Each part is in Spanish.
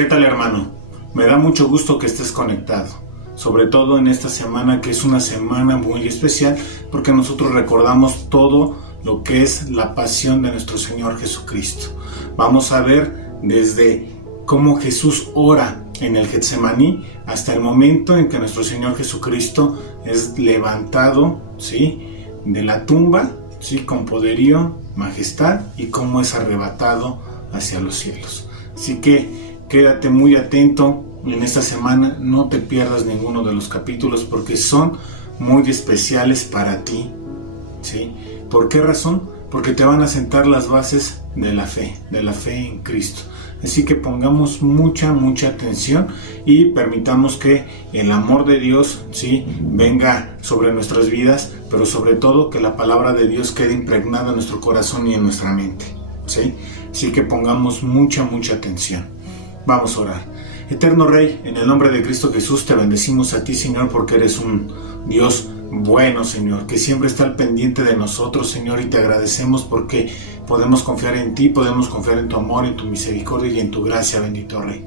¿Qué tal, hermano? Me da mucho gusto que estés conectado, sobre todo en esta semana, que es una semana muy especial porque nosotros recordamos todo lo que es la pasión de nuestro Señor Jesucristo. Vamos a ver desde cómo Jesús ora en el Getsemaní hasta el momento en que nuestro Señor Jesucristo es levantado, ¿sí?, de la tumba, ¿sí?, con poderío, majestad, y cómo es arrebatado hacia los cielos. Así que quédate muy atento en esta semana, no te pierdas ninguno de los capítulos porque son muy especiales para ti, ¿sí? ¿Por qué razón? Porque te van a sentar las bases de la fe en Cristo. Así que pongamos mucha atención y permitamos que el amor de Dios, ¿sí?, venga sobre nuestras vidas, pero sobre todo que la palabra de Dios quede impregnada en nuestro corazón y en nuestra mente, ¿sí? Así que pongamos mucha atención. Vamos a orar. Eterno Rey, en el nombre de Cristo Jesús te bendecimos a ti, Señor, porque eres un Dios bueno, Señor, que siempre está al pendiente de nosotros, Señor, y te agradecemos porque podemos confiar en ti, podemos confiar en tu amor, en tu misericordia y en tu gracia, bendito Rey.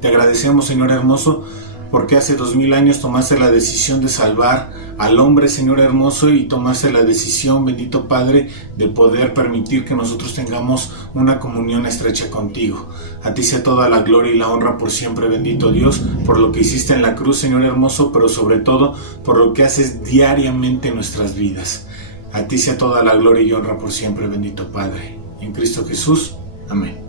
Te agradecemos, Señor hermoso, porque hace 2000 años tomaste la decisión de salvar al hombre, Señor hermoso, y tomaste la decisión, bendito Padre, de poder permitir que nosotros tengamos una comunión estrecha contigo. A ti sea toda la gloria y la honra por siempre, bendito Dios, por lo que hiciste en la cruz, Señor hermoso, pero sobre todo por lo que haces diariamente en nuestras vidas. A ti sea toda la gloria y honra por siempre, bendito Padre. En Cristo Jesús. Amén.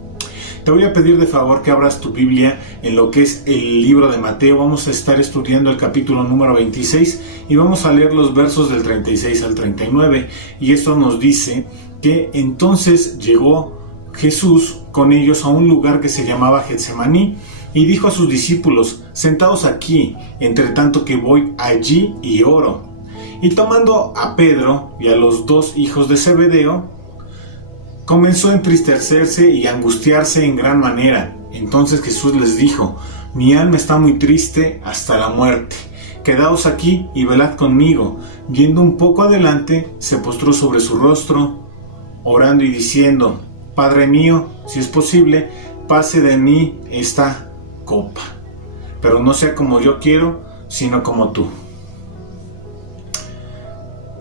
Te voy a pedir de favor que abras tu Biblia en lo que es el libro de Mateo. Vamos a estar estudiando el capítulo número 26 y vamos a leer los versos del 36 al 39. Y esto nos dice que entonces llegó Jesús con ellos a un lugar que se llamaba Getsemaní y dijo a sus discípulos: sentaos aquí, entre tanto que voy allí y oro. Y tomando a Pedro y a los dos hijos de Zebedeo, comenzó a entristecerse y a angustiarse en gran manera. Entonces Jesús les dijo: mi alma está muy triste hasta la muerte. Quedaos aquí y velad conmigo. Yendo un poco adelante, se postró sobre su rostro, orando y diciendo: Padre mío, si es posible, pase de mí esta copa, pero no sea como yo quiero, sino como tú.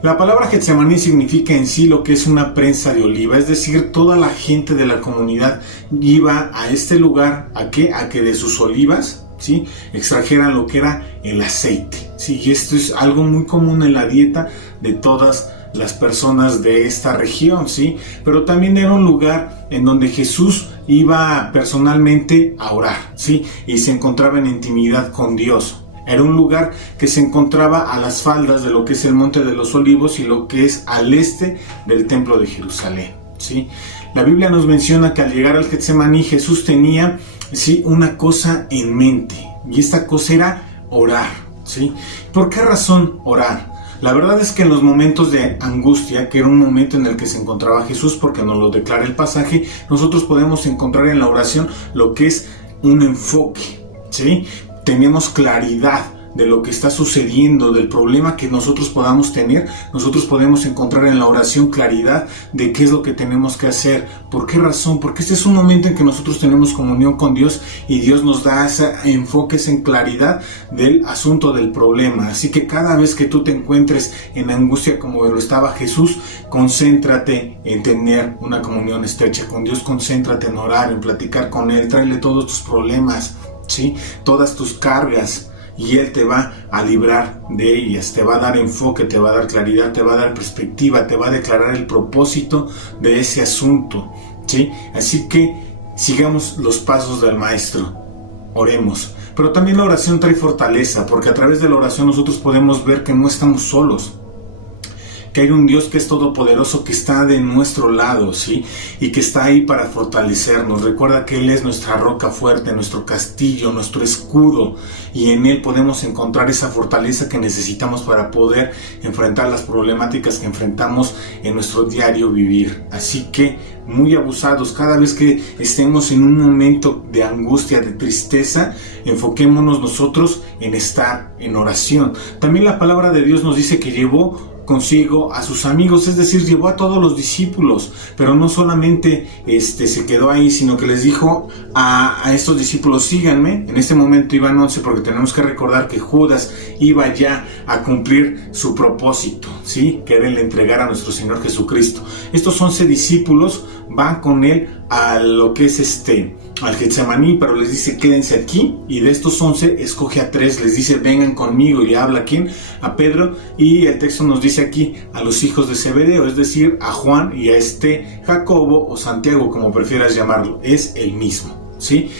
La palabra Getsemaní significa en sí lo que es una prensa de oliva, es decir, toda la gente de la comunidad iba a este lugar a que de sus olivas, ¿sí?, extrajeran lo que era el aceite, ¿sí? Y esto es algo muy común en la dieta de todas las personas de esta región, ¿sí? Pero también era un lugar en donde Jesús iba personalmente a orar, ¿sí?, y se encontraba en intimidad con Dios. Era un lugar que se encontraba a las faldas de lo que es el Monte de los Olivos y lo que es al este del Templo de Jerusalén, ¿sí? La Biblia nos menciona que al llegar al Getsemaní Jesús tenía, ¿sí?, una cosa en mente, y esta cosa era orar, ¿sí? ¿Por qué razón orar? La verdad es que en los momentos de angustia, que era un momento en el que se encontraba Jesús, porque nos lo declara el pasaje, nosotros podemos encontrar en la oración lo que es un enfoque, ¿sí? Tenemos claridad de lo que está sucediendo, del problema que nosotros podamos tener. Nosotros podemos encontrar en la oración claridad de qué es lo que tenemos que hacer. ¿Por qué razón? Porque este es un momento en que nosotros tenemos comunión con Dios y Dios nos da ese enfoque, esa claridad del asunto del problema. Así que cada vez que tú te encuentres en angustia como lo estaba Jesús, concéntrate en tener una comunión estrecha con Dios, concéntrate en orar, en platicar con Él, tráele todos tus problemas, ¿sí?, todas tus cargas, y Él te va a librar de ellas, te va a dar enfoque, te va a dar claridad, te va a dar perspectiva, te va a declarar el propósito de ese asunto, ¿sí? Así que sigamos los pasos del Maestro, oremos. Pero también la oración trae fortaleza, porque a través de la oración nosotros podemos ver que no estamos solos, que hay un Dios que es todopoderoso, que está de nuestro lado, ¿sí?, y que está ahí para fortalecernos. Recuerda que Él es nuestra roca fuerte, nuestro castillo, nuestro escudo, y en Él podemos encontrar esa fortaleza que necesitamos para poder enfrentar las problemáticas que enfrentamos en nuestro diario vivir. Así que muy abusados, cada vez que estemos en un momento de angustia, de tristeza, enfoquémonos nosotros en estar en oración. También la palabra de Dios nos dice que llevó consigo a sus amigos, es decir, llevó a todos los discípulos, pero no solamente se quedó ahí, sino que les dijo a estos discípulos: síganme. En este momento iban 11, porque tenemos que recordar que Judas iba ya a cumplir su propósito, ¿sí? Que era el entregar a nuestro Señor Jesucristo. Estos 11 discípulos van con él a lo que es al Getsemaní, pero les dice: quédense aquí. Y de estos 11 escoge a 3, les dice: vengan conmigo. Y habla ¿a quién? A Pedro. Y el texto nos dice aquí a los hijos de Zebedeo, es decir, a Juan y a Jacobo, o Santiago, como prefieras llamarlo, es el mismo, ¿sí?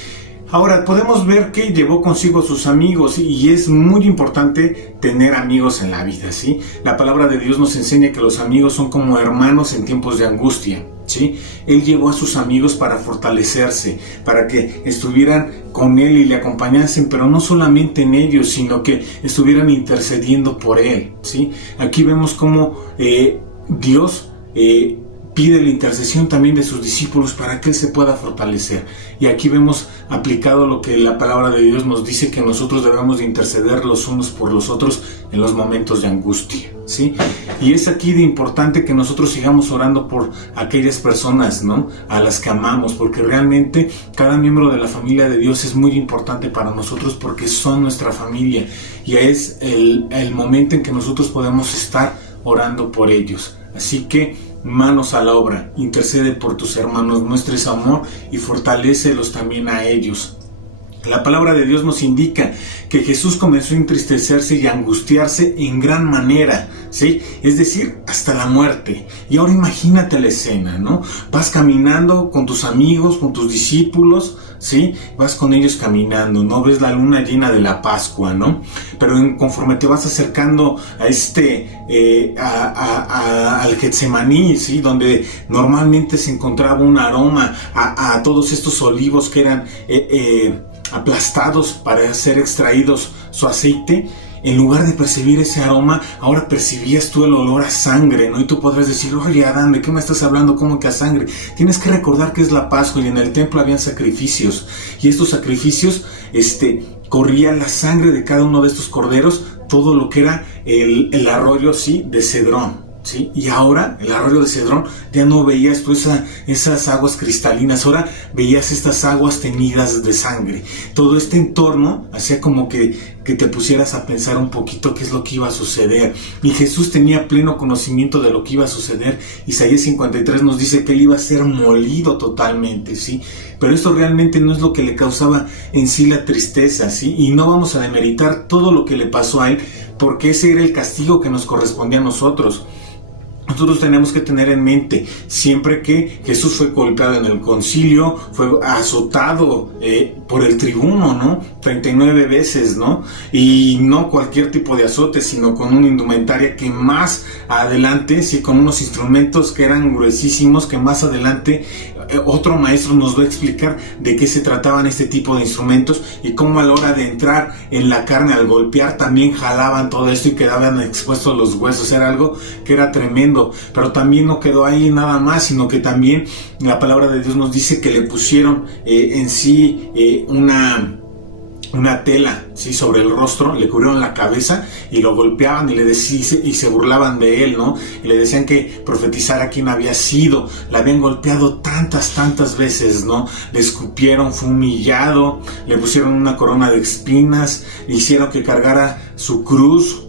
Ahora, podemos ver que llevó consigo a sus amigos, y es muy importante tener amigos en la vida, ¿sí? La palabra de Dios nos enseña que los amigos son como hermanos en tiempos de angustia, ¿sí? Él llevó a sus amigos para fortalecerse, para que estuvieran con él y le acompañasen, pero no solamente en ellos, sino que estuvieran intercediendo por él, ¿sí? Aquí vemos cómo Dios pide la intercesión también de sus discípulos para que él se pueda fortalecer. Y aquí vemos aplicado lo que la palabra de Dios nos dice, que nosotros debemos de interceder los unos por los otros en los momentos de angustia, ¿sí? Y es aquí de importante que nosotros sigamos orando por aquellas personas, ¿no?, a las que amamos, porque realmente cada miembro de la familia de Dios es muy importante para nosotros, porque son nuestra familia, y es el momento en que nosotros podemos estar orando por ellos. Así que manos a la obra, intercede por tus hermanos, muestres amor y fortalécelos también a ellos. La palabra de Dios nos indica que Jesús comenzó a entristecerse y a angustiarse en gran manera, ¿sí? Es decir, hasta la muerte. Y ahora imagínate la escena, ¿no? Vas caminando con tus amigos, con tus discípulos, ¿sí? Vas con ellos caminando, ¿no? Ves la luna llena de la Pascua, ¿no? Pero conforme te vas acercando a al Getsemaní, ¿sí? Donde normalmente se encontraba un aroma a todos estos olivos que eran aplastados para ser extraídos su aceite. En lugar de percibir ese aroma, ahora percibías tú el olor a sangre, ¿no? Y tú podrás decir: oye, Adán, ¿de qué me estás hablando? ¿Cómo que a sangre? Tienes que recordar que es la Pascua, y en el templo habían sacrificios, y estos sacrificios, corría la sangre de cada uno de estos corderos, todo lo que era el arroyo, ¿sí?, de Cedrón, ¿sí? Y ahora el arroyo de Cedrón ya no veías tú esas aguas cristalinas, ahora veías estas aguas teñidas de sangre. Todo este entorno hacía como que te pusieras a pensar un poquito qué es lo que iba a suceder. Y Jesús tenía pleno conocimiento de lo que iba a suceder. Isaías 53 nos dice que él iba a ser molido totalmente, ¿sí? Pero esto realmente no es lo que le causaba en sí la tristeza, ¿sí? Y no vamos a demeritar todo lo que le pasó a él, porque ese era el castigo que nos correspondía a nosotros. Nosotros tenemos que tener en mente siempre que Jesús fue golpeado en el concilio, fue azotado por el tribuno, ¿no? 39 veces, ¿no? Y no cualquier tipo de azote, sino con una indumentaria que más adelante, sí, con unos instrumentos que eran gruesísimos, que más adelante otro maestro nos va a explicar de qué se trataban este tipo de instrumentos, y cómo a la hora de entrar en la carne, al golpear, también jalaban todo esto y quedaban expuestos los huesos. Era algo que era tremendo. Pero también no quedó ahí nada más, sino que también la palabra de Dios nos dice que le pusieron en sí una tela, ¿sí?, sobre el rostro, le cubrieron la cabeza y lo golpeaban y se burlaban de él, ¿no? Y le decían que profetizara quién había sido. Le habían golpeado tantas veces, ¿no? Le escupieron, fue humillado, le pusieron una corona de espinas, le hicieron que cargara su cruz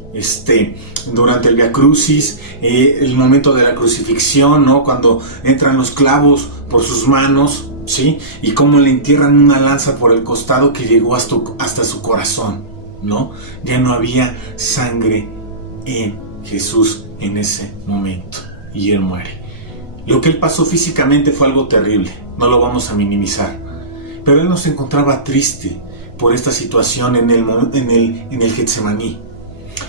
durante el Via Crucis, el momento de la crucifixión, ¿no?, cuando entran los clavos por sus manos, ¿sí?, y cómo le entierran una lanza por el costado que llegó hasta su corazón, ¿no? Ya no había sangre en Jesús en ese momento, y él muere. Lo que él pasó físicamente fue algo terrible, no lo vamos a minimizar, pero él no se encontraba triste por esta situación en el Getsemaní.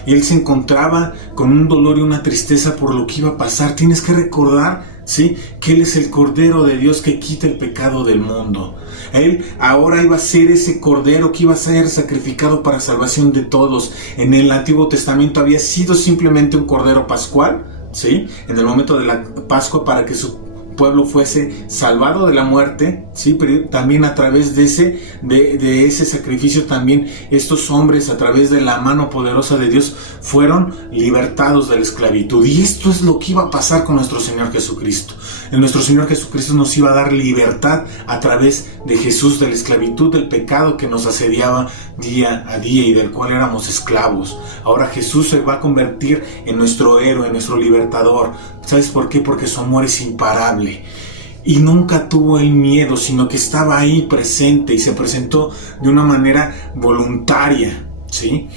Él se encontraba con un dolor y una tristeza por lo que iba a pasar. Tienes que recordar, ¿sí?, que Él es el Cordero de Dios que quita el pecado del mundo. Él ahora iba a ser ese Cordero que iba a ser sacrificado para salvación de todos. En el Antiguo Testamento había sido simplemente un Cordero pascual, ¿sí?, en el momento de la Pascua, para que su pueblo fuese salvado de la muerte, ¿sí? Pero también a través de ese sacrificio también estos hombres, a través de la mano poderosa de Dios, fueron libertados de la esclavitud. Y esto es lo que iba a pasar con nuestro Señor Jesucristo. Nuestro Señor Jesucristo nos iba a dar libertad a través de Jesús, de la esclavitud, del pecado que nos asediaba día a día y del cual éramos esclavos. Ahora Jesús se va a convertir en nuestro héroe, en nuestro libertador. ¿Sabes por qué? Porque su amor es imparable. Y nunca tuvo el miedo, sino que estaba ahí presente y se presentó de una manera voluntaria, ¿sí?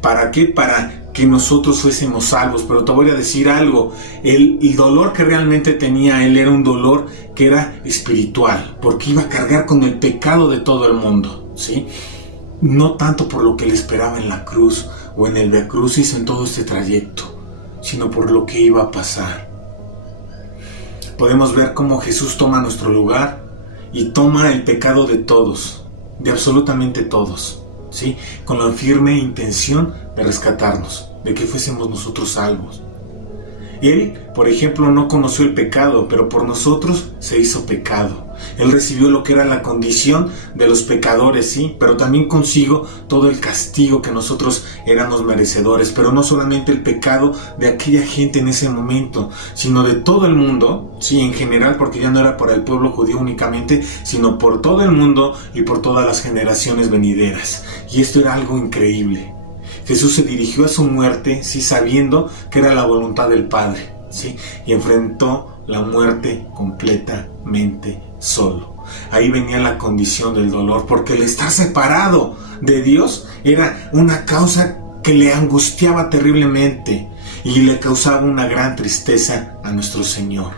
¿Para qué? Para que nosotros fuésemos salvos. Pero te voy a decir algo, el dolor que realmente tenía él era un dolor que era espiritual, porque iba a cargar con el pecado de todo el mundo, ¿sí? No tanto por lo que le esperaba en la cruz o en el Via Crucis en todo este trayecto, sino por lo que iba a pasar. Podemos ver cómo Jesús toma nuestro lugar y toma el pecado de todos, de absolutamente todos, ¿sí? Con la firme intención de rescatarnos, de que fuésemos nosotros salvos. Él, por ejemplo, no conoció el pecado, pero por nosotros se hizo pecado. Él recibió lo que era la condición de los pecadores, sí, pero también consigo todo el castigo que nosotros éramos merecedores. Pero no solamente el pecado de aquella gente en ese momento, sino de todo el mundo, sí, en general, porque ya no era para el pueblo judío únicamente, sino por todo el mundo y por todas las generaciones venideras. Y esto era algo increíble. Jesús se dirigió a su muerte, sí, sabiendo que era la voluntad del Padre, sí, y enfrentó la muerte completamente solo. Ahí venía la condición del dolor, porque el estar separado de Dios era una causa que le angustiaba terriblemente y le causaba una gran tristeza a nuestro Señor.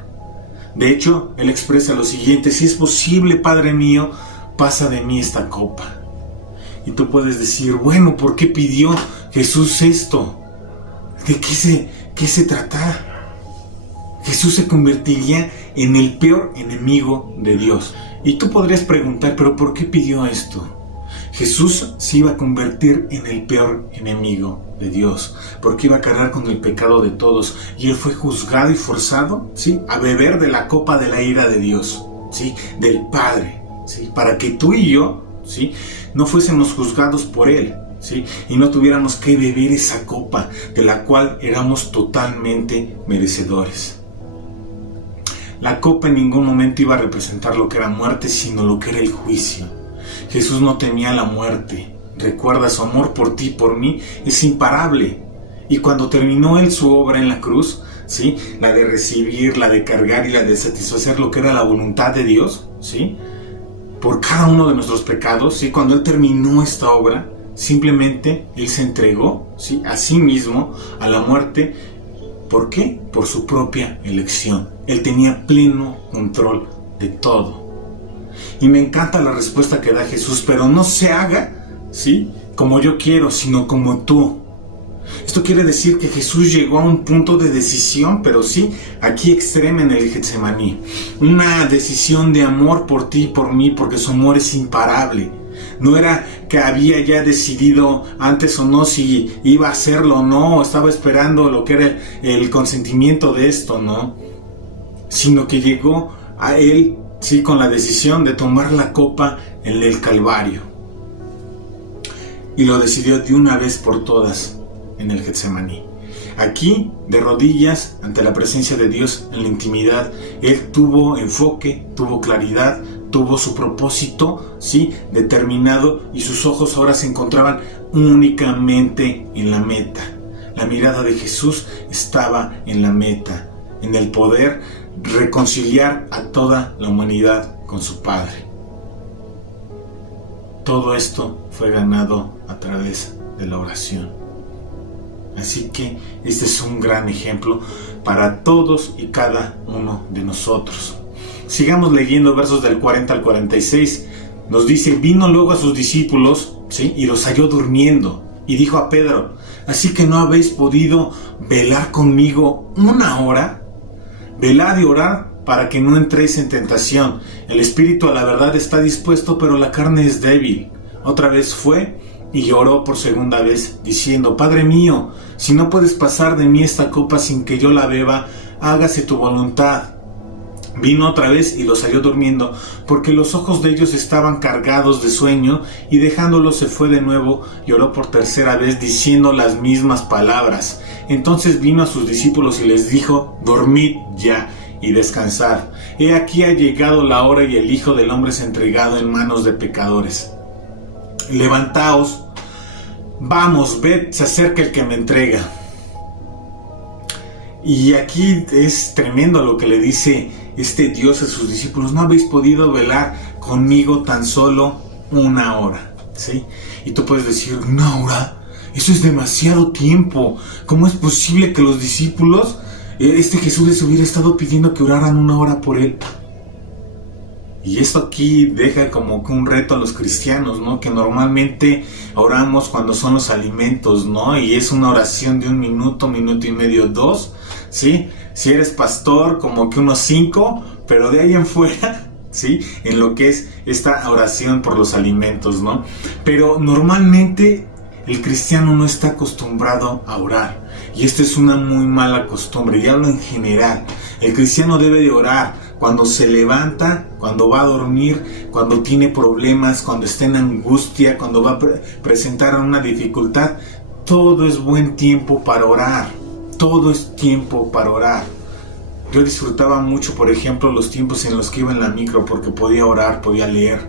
De hecho, Él expresa lo siguiente: si es posible, Padre mío, pasa de mí esta copa. Y tú puedes decir, bueno, ¿por qué pidió Jesús esto? ¿De qué se trata? Jesús se convertiría en el peor enemigo de Dios. Y tú podrías preguntar, ¿pero por qué pidió esto? Jesús se iba a convertir en el peor enemigo de Dios, porque iba a cargar con el pecado de todos. Y Él fue juzgado y forzado, ¿sí?, a beber de la copa de la ira de Dios, ¿sí?, del Padre, ¿sí?, para que tú y yo, ¿sí?, no fuésemos juzgados por Él, ¿sí?, y no tuviéramos que beber esa copa de la cual éramos totalmente merecedores. La copa en ningún momento iba a representar lo que era muerte, sino lo que era el juicio. Jesús no temía la muerte. Recuerda, su amor por ti y por mí es imparable. Y cuando terminó Él su obra en la cruz, ¿sí?, la de recibir, la de cargar y la de satisfacer lo que era la voluntad de Dios, ¿sí?, por cada uno de nuestros pecados, ¿sí?, cuando Él terminó esta obra, simplemente Él se entregó, ¿sí?, a sí mismo a la muerte. ¿Por qué? Por su propia elección. Él tenía pleno control de todo. Y me encanta la respuesta que da Jesús: pero no se haga, ¿sí?, como yo quiero, sino como tú. Esto quiere decir que Jesús llegó a un punto de decisión, pero sí, aquí extrema en el Getsemaní. Una decisión de amor por ti y por mí, porque su amor es imparable. No era que había ya decidido antes o no si iba a hacerlo o no, estaba esperando lo que era el consentimiento de esto, no, sino que llegó a Él, sí, con la decisión de tomar la copa en el Calvario, y lo decidió de una vez por todas en el Getsemaní. Aquí, de rodillas, ante la presencia de Dios en la intimidad, Él tuvo enfoque, tuvo claridad, tuvo su propósito, ¿sí?, determinado, y sus ojos ahora se encontraban únicamente en la meta. La mirada de Jesús estaba en la meta, en el poder reconciliar a toda la humanidad con su Padre. Todo esto fue ganado a través de la oración. Así que este es un gran ejemplo para todos y cada uno de nosotros. Sigamos leyendo versos del 40 al 46. Nos dice: vino luego a sus discípulos, ¿sí?, y los halló durmiendo, y dijo a Pedro: ¿así que no habéis podido velar conmigo una hora? Velad y orad para que no entréis en tentación. El espíritu a la verdad está dispuesto, pero la carne es débil. Otra vez fue y oró por segunda vez, diciendo: Padre mío, si no puedes pasar de mí esta copa sin que yo la beba, hágase tu voluntad. Vino otra vez y los halló durmiendo, porque los ojos de ellos estaban cargados de sueño, y dejándolos se fue de nuevo y oró por tercera vez, diciendo las mismas palabras. Entonces vino a sus discípulos y les dijo: dormid ya y descansad. He aquí ha llegado la hora y el Hijo del Hombre es entregado en manos de pecadores. Levantaos, vamos, ved, se acerca el que me entrega. Y aquí es tremendo lo que le dice este Dios a sus discípulos: no habéis podido velar conmigo tan solo una hora, ¿sí? Y tú puedes decir: una hora, eso es demasiado tiempo. ¿Cómo es posible que los discípulos, Jesús les hubiera estado pidiendo que oraran una hora por él? Y esto aquí deja como que un reto a los cristianos, ¿no? Que normalmente oramos cuando son los alimentos, ¿no? Y es una oración de 1 minuto, 1 minuto y medio, 2, ¿sí? Si eres pastor, como que unos 5, pero de ahí en fuera, ¿sí? En lo que es esta oración por los alimentos, ¿no? Pero normalmente el cristiano no está acostumbrado a orar. Y esta es una muy mala costumbre, y hablo en general. El cristiano debe de orar cuando se levanta, cuando va a dormir, cuando tiene problemas, cuando está en angustia, cuando va a presentar una dificultad. Todo es buen tiempo para orar. Todo es tiempo para orar. Yo disfrutaba mucho, por ejemplo, los tiempos en los que iba en la micro, porque podía orar, podía leer.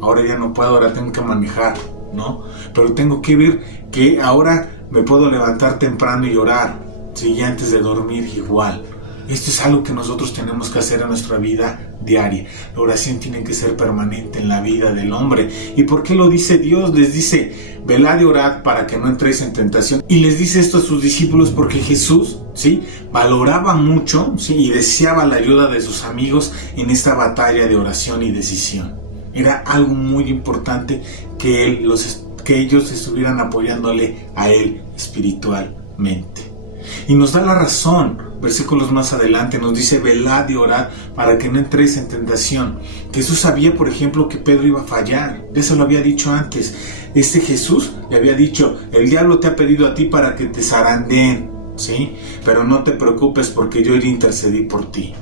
Ahora ya no puedo, ahora tengo que manejar, ¿no? Pero tengo que ver que ahora me puedo levantar temprano y orar, ¿sí? Y antes de dormir igual. Esto es algo que nosotros tenemos que hacer en nuestra vida diaria. La oración tiene que ser permanente en la vida del hombre. ¿Y por qué lo dice Dios? Les dice: velad y orad para que no entréis en tentación. Y les dice esto a sus discípulos porque Jesús, ¿sí?, valoraba mucho, ¿sí?, y deseaba la ayuda de sus amigos en esta batalla de oración y decisión. Era algo muy importante que ellos estuvieran apoyándole a él espiritualmente. Y nos da la razón. Versículos más adelante nos dice: velad y orad para que no entréis en tentación. Jesús sabía, por ejemplo, que Pedro iba a fallar. Ya se lo había dicho antes. Jesús le había dicho: el diablo te ha pedido a ti para que te zarandeen, ¿sí? Pero no te preocupes, porque yo ya intercedí por ti.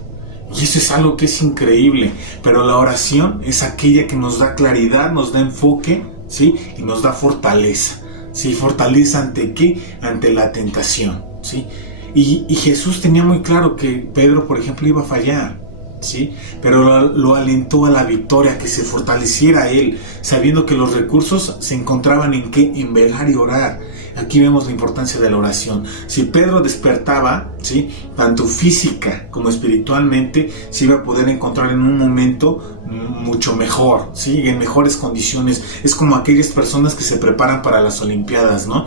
Y eso es algo que es increíble. Pero la oración es aquella que nos da claridad, nos da enfoque, ¿sí?, y nos da fortaleza. ¿Sí? ¿Fortaleza ante qué? Ante la tentación, ¿sí? Y Jesús tenía muy claro que Pedro, por ejemplo, iba a fallar, ¿sí? Pero lo alentó a la victoria, que se fortaleciera él, sabiendo que los recursos se encontraban en qué, en velar y orar. Aquí vemos la importancia de la oración. Si Pedro despertaba, ¿sí?, tanto física como espiritualmente, se iba a poder encontrar en un momento mucho mejor, ¿sí?, en mejores condiciones. Es como aquellas personas que se preparan para las Olimpiadas, ¿no?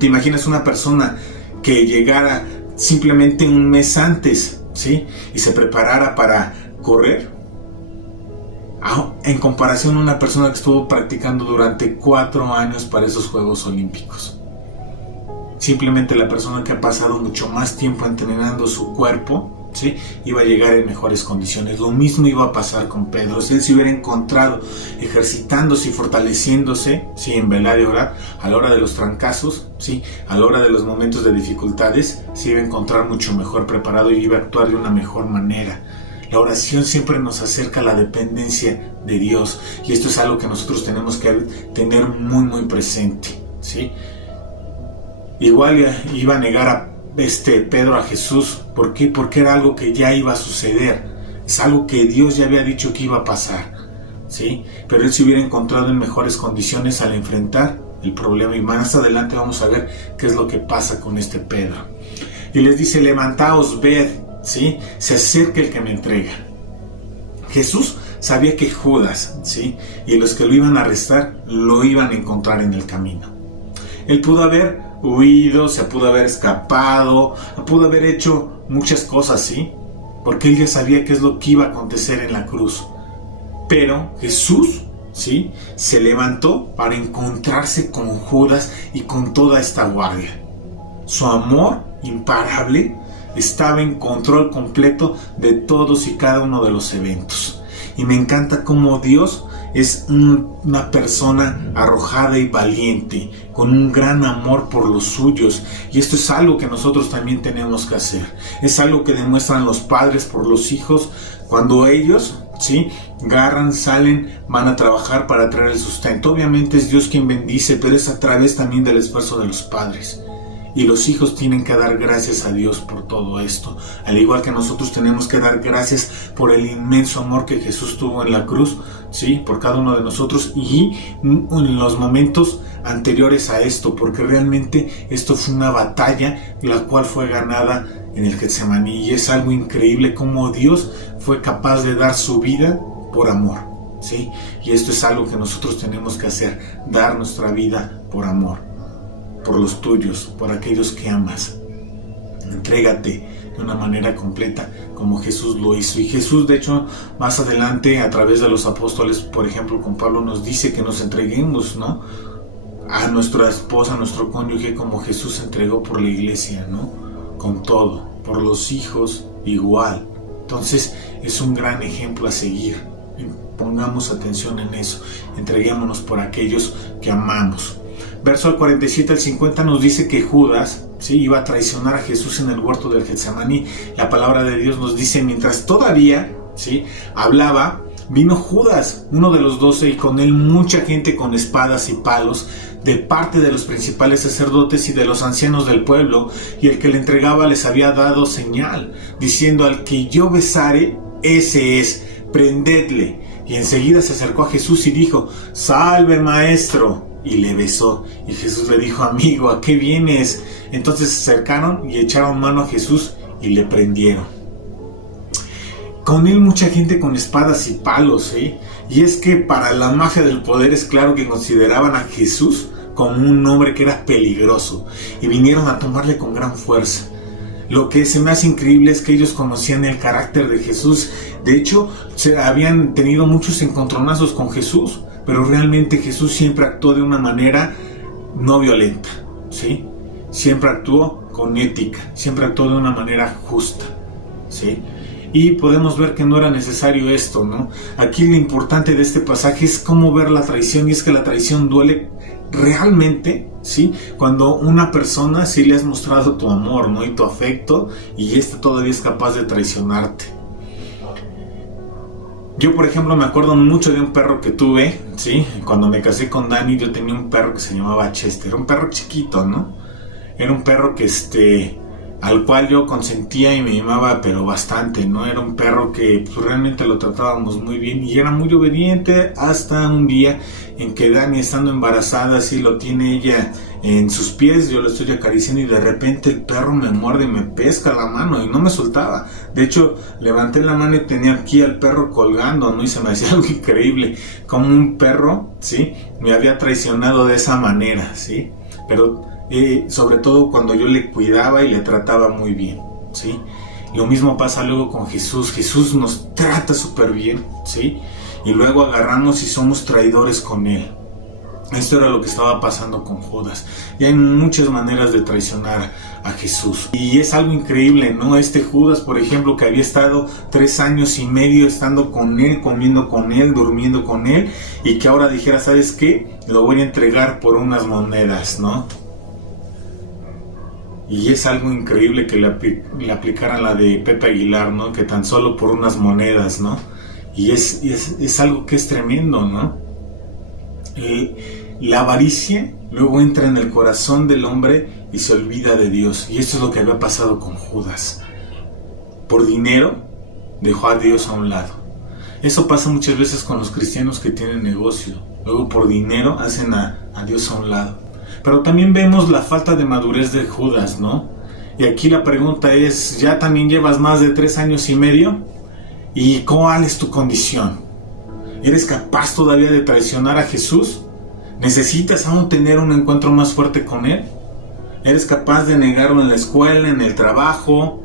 ¿Te imaginas una persona que llegara simplemente un mes antes, ¿sí?, y se preparara para correr? En comparación a una persona que estuvo practicando durante 4 años para esos Juegos Olímpicos. Simplemente la persona que ha pasado mucho más tiempo entrenando su cuerpo, ¿sí?, iba a llegar en mejores condiciones. Lo mismo iba a pasar con Pedro. Si él se hubiera encontrado ejercitándose y fortaleciéndose, ¿sí?, en velar y orar, a la hora de los trancazos, ¿sí?, a la hora de los momentos de dificultades, se iba a encontrar mucho mejor preparado y iba a actuar de una mejor manera. La oración siempre nos acerca a la dependencia de Dios, y esto es algo que nosotros tenemos que tener muy muy presente, ¿sí? Igual iba a negar a Pedro a Jesús. ¿Por qué? Porque era algo que ya iba a suceder. Es algo que Dios ya había dicho que iba a pasar, ¿sí? Pero él se hubiera encontrado en mejores condiciones al enfrentar el problema. Y más adelante vamos a ver qué es lo que pasa con este Pedro. Y les dice: levantaos, ved, ¿sí?, se acerca el que me entrega. Jesús sabía que Judas, ¿sí?, y los que lo iban a arrestar lo iban a encontrar en el camino. Él pudo haber huido, se pudo haber escapado, pudo haber hecho muchas cosas, ¿sí?, porque él ya sabía qué es lo que iba a acontecer en la cruz. Pero Jesús, ¿sí?, se levantó para encontrarse con Judas y con toda esta guardia. Su amor imparable estaba en control completo de todos y cada uno de los eventos. Y me encanta cómo Dios es una persona arrojada y valiente, con un gran amor por los suyos. Y esto es algo que nosotros también tenemos que hacer. Es algo que demuestran los padres por los hijos cuando ellos, ¿sí?, agarran, salen, van a trabajar para traer el sustento. Obviamente es Dios quien bendice, pero es a través también del esfuerzo de los padres. Y los hijos tienen que dar gracias a Dios por todo esto. Al igual que nosotros tenemos que dar gracias por el inmenso amor que Jesús tuvo en la cruz, ¿sí?, por cada uno de nosotros, y en los momentos anteriores a esto, porque realmente esto fue una batalla la cual fue ganada en el Getsemaní. Y es algo increíble cómo Dios fue capaz de dar su vida por amor, ¿sí? Y esto es algo que nosotros tenemos que hacer, dar nuestra vida por amor, por los tuyos, por aquellos que amas. Entrégate de una manera completa como Jesús lo hizo. Y Jesús, de hecho, más adelante a través de los apóstoles, por ejemplo con Pablo, nos dice que nos entreguemos, ¿no?, a nuestra esposa, a nuestro cónyuge, como Jesús se entregó por la iglesia, ¿no?, con todo, por los hijos igual. Entonces es un gran ejemplo a seguir. Pongamos atención en eso, entreguémonos por aquellos que amamos. Verso al 47 al 50 nos dice que Judas, ¿sí?, iba a traicionar a Jesús en el huerto del Getsemaní. La palabra de Dios nos dice: mientras todavía, ¿sí?, hablaba, vino Judas, uno de los 12, y con él mucha gente con espadas y palos, de parte de los principales sacerdotes y de los ancianos del pueblo, y el que le entregaba les había dado señal, diciendo: al que yo besare, ese es, prendedle. Y enseguida se acercó a Jesús y dijo: salve, maestro. Y le besó. Y Jesús le dijo: amigo, ¿a qué vienes? Entonces se acercaron y echaron mano a Jesús y le prendieron. Con él mucha gente con espadas y palos, ¿eh? Y es que para la mafia del poder es claro que consideraban a Jesús como un hombre que era peligroso, y vinieron a tomarle con gran fuerza. Lo que se me hace increíble es que ellos conocían el carácter de Jesús. De hecho, habían tenido muchos encontronazos con Jesús, pero realmente Jesús siempre actuó de una manera no violenta, ¿sí? Siempre actuó con ética, siempre actuó de una manera justa, ¿sí? Y podemos ver que no era necesario esto, ¿no? Aquí lo importante de este pasaje es cómo ver la traición, y es que la traición duele realmente, ¿sí?, cuando una persona sí le has mostrado tu amor, ¿no?, y tu afecto, y esta todavía es capaz de traicionarte. Yo, por ejemplo, me acuerdo mucho de un perro que tuve, ¿sí? Cuando me casé con Dani, yo tenía un perro que se llamaba Chester, un perro chiquito, ¿no? Era un perro que al cual yo consentía y me mimaba, pero bastante, ¿no? Era un perro que pues, realmente lo tratábamos muy bien y era muy obediente, hasta un día en que Dani, estando embarazada, así lo tiene ella en sus pies, yo lo estoy acariciando y de repente el perro me muerde y me pesca la mano y no me soltaba. De hecho, levanté la mano y tenía aquí al perro colgando, ¿no? Y se me hacía algo increíble, como un perro, ¿sí?, me había traicionado de esa manera, ¿sí? Pero sobre todo cuando yo le cuidaba y le trataba muy bien, ¿sí? Lo mismo pasa luego con Jesús. Jesús nos trata súper bien, ¿sí? Y luego agarramos y somos traidores con él. Esto era lo que estaba pasando con Judas. Y hay muchas maneras de traicionar a Jesús. Y es algo increíble, ¿no? Este Judas, por ejemplo, que había estado 3 años y medio estando con él, comiendo con él, durmiendo con él, y que ahora dijera: ¿sabes qué? Lo voy a entregar por unas monedas, ¿no? Y es algo increíble que le aplicaran la de Pepe Aguilar, ¿no? Que tan solo por unas monedas, ¿no? Y es algo que es tremendo, ¿no? La avaricia luego entra en el corazón del hombre y se olvida de Dios. Y esto es lo que había pasado con Judas. Por dinero dejó a Dios a un lado. Eso pasa muchas veces con los cristianos que tienen negocio. Luego por dinero hacen a Dios a un lado. Pero también vemos la falta de madurez de Judas, ¿no? Y aquí la pregunta es: ¿ya también llevas más de 3 años y medio? ¿Y cuál es tu condición? ¿Eres capaz todavía de traicionar a Jesús? ¿Necesitas aún tener un encuentro más fuerte con Él? ¿Eres capaz de negarlo en la escuela, en el trabajo?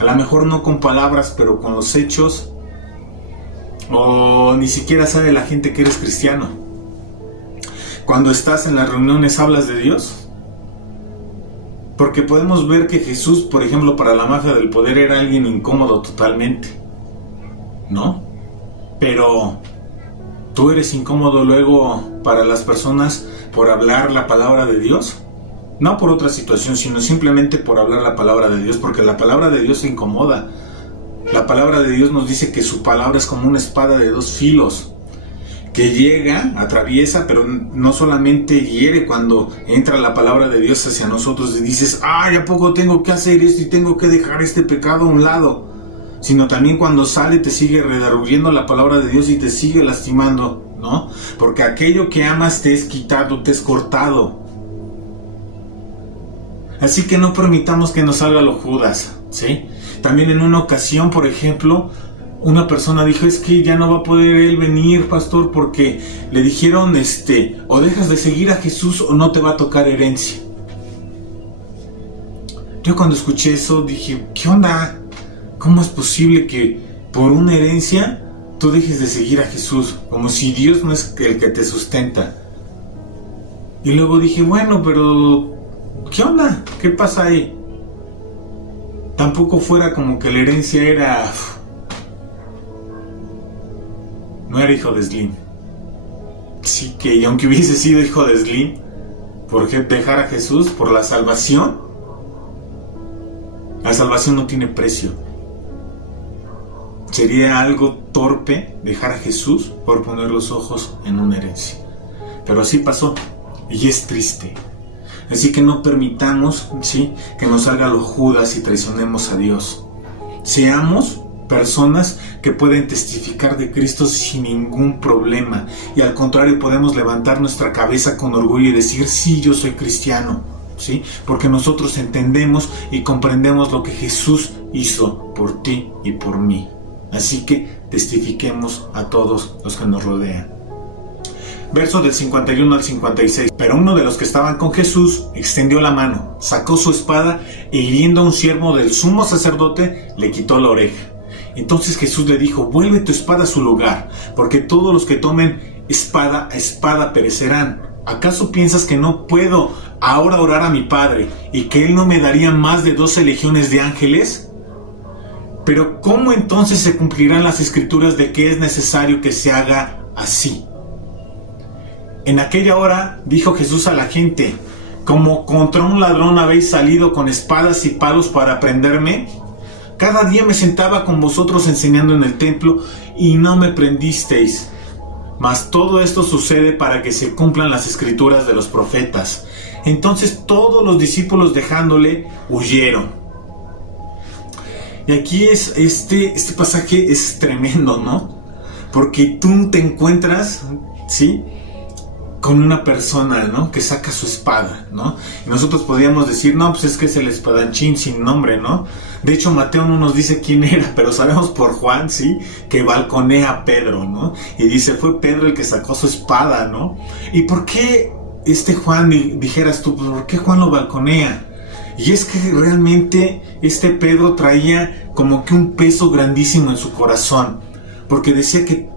A lo mejor no con palabras, pero con los hechos. ¿O ni siquiera sabe la gente que eres cristiano? Cuando estás en las reuniones, ¿hablas de Dios? Porque podemos ver que Jesús, por ejemplo, para la mafia del poder era alguien incómodo totalmente, ¿no? Pero ¿Tú eres incómodo luego para las personas por hablar la palabra de Dios? No por otra situación, sino simplemente por hablar la palabra de Dios, porque la palabra de Dios se incomoda. La palabra de Dios nos dice que su palabra es como una espada de dos filos, que llega, atraviesa, pero no solamente hiere cuando entra la palabra de Dios hacia nosotros y dices, ¿a poco tengo que hacer esto y tengo que dejar este pecado a un lado? Sino también cuando sale te sigue redarguyendo la palabra de Dios y te sigue lastimando, ¿no? Porque aquello que amas te es quitado, te es cortado. Así que no permitamos que nos salga lo Judas, ¿sí? También en una ocasión, por ejemplo, una persona dijo, es que ya no va a poder él venir, pastor, porque le dijeron, o dejas de seguir a Jesús o no te va a tocar herencia. Yo cuando escuché eso dije, ¿qué onda? ¿Cómo es posible que por una herencia tú dejes de seguir a Jesús? Como si Dios no es el que te sustenta. Y luego dije, bueno, pero ¿qué onda? ¿Qué pasa ahí? Tampoco fuera como que la herencia era... No era hijo de Slim. Sí que, y aunque hubiese sido hijo de Slim, ¿por qué dejar a Jesús por la salvación? La salvación no tiene precio. Sería algo torpe dejar a Jesús por poner los ojos en una herencia. Pero así pasó y es triste. Así que no permitamos, ¿sí?, que nos salga lo Judas y traicionemos a Dios. Seamos personas que pueden testificar de Cristo sin ningún problema. Y al contrario, podemos levantar nuestra cabeza con orgullo y decir, sí, yo soy cristiano, ¿sí? Porque nosotros entendemos y comprendemos lo que Jesús hizo por ti y por mí. Así que testifiquemos a todos los que nos rodean. Verso del 51 al 56. Pero uno de los que estaban con Jesús extendió la mano, sacó su espada e hiriendo a un siervo del sumo sacerdote, le quitó la oreja. Entonces Jesús le dijo, vuelve tu espada a su lugar, porque todos los que tomen espada a espada perecerán. ¿Acaso piensas que no puedo ahora orar a mi Padre y que Él no me daría más de 12 legiones de ángeles? Pero ¿cómo entonces se cumplirán las escrituras de que es necesario que se haga así? En aquella hora dijo Jesús a la gente, ¿como contra un ladrón habéis salido con espadas y palos para prenderme? Cada día me sentaba con vosotros enseñando en el templo y no me prendisteis. Mas todo esto sucede para que se cumplan las escrituras de los profetas. Entonces todos los discípulos dejándole huyeron. Y aquí este pasaje es tremendo, ¿no? Porque tú te encuentras, ¿sí?, con una persona, ¿no?, que saca su espada, ¿no? Y nosotros podríamos decir, no, pues es que es el espadachín sin nombre, ¿no? De hecho, Mateo no nos dice quién era, pero sabemos por Juan, ¿sí?, que balconea a Pedro, ¿no? Y dice, fue Pedro el que sacó su espada, ¿no? ¿Y por qué Juan, dijeras tú, por qué Juan lo balconea? Y es que realmente Pedro traía como que un peso grandísimo en su corazón, porque decía que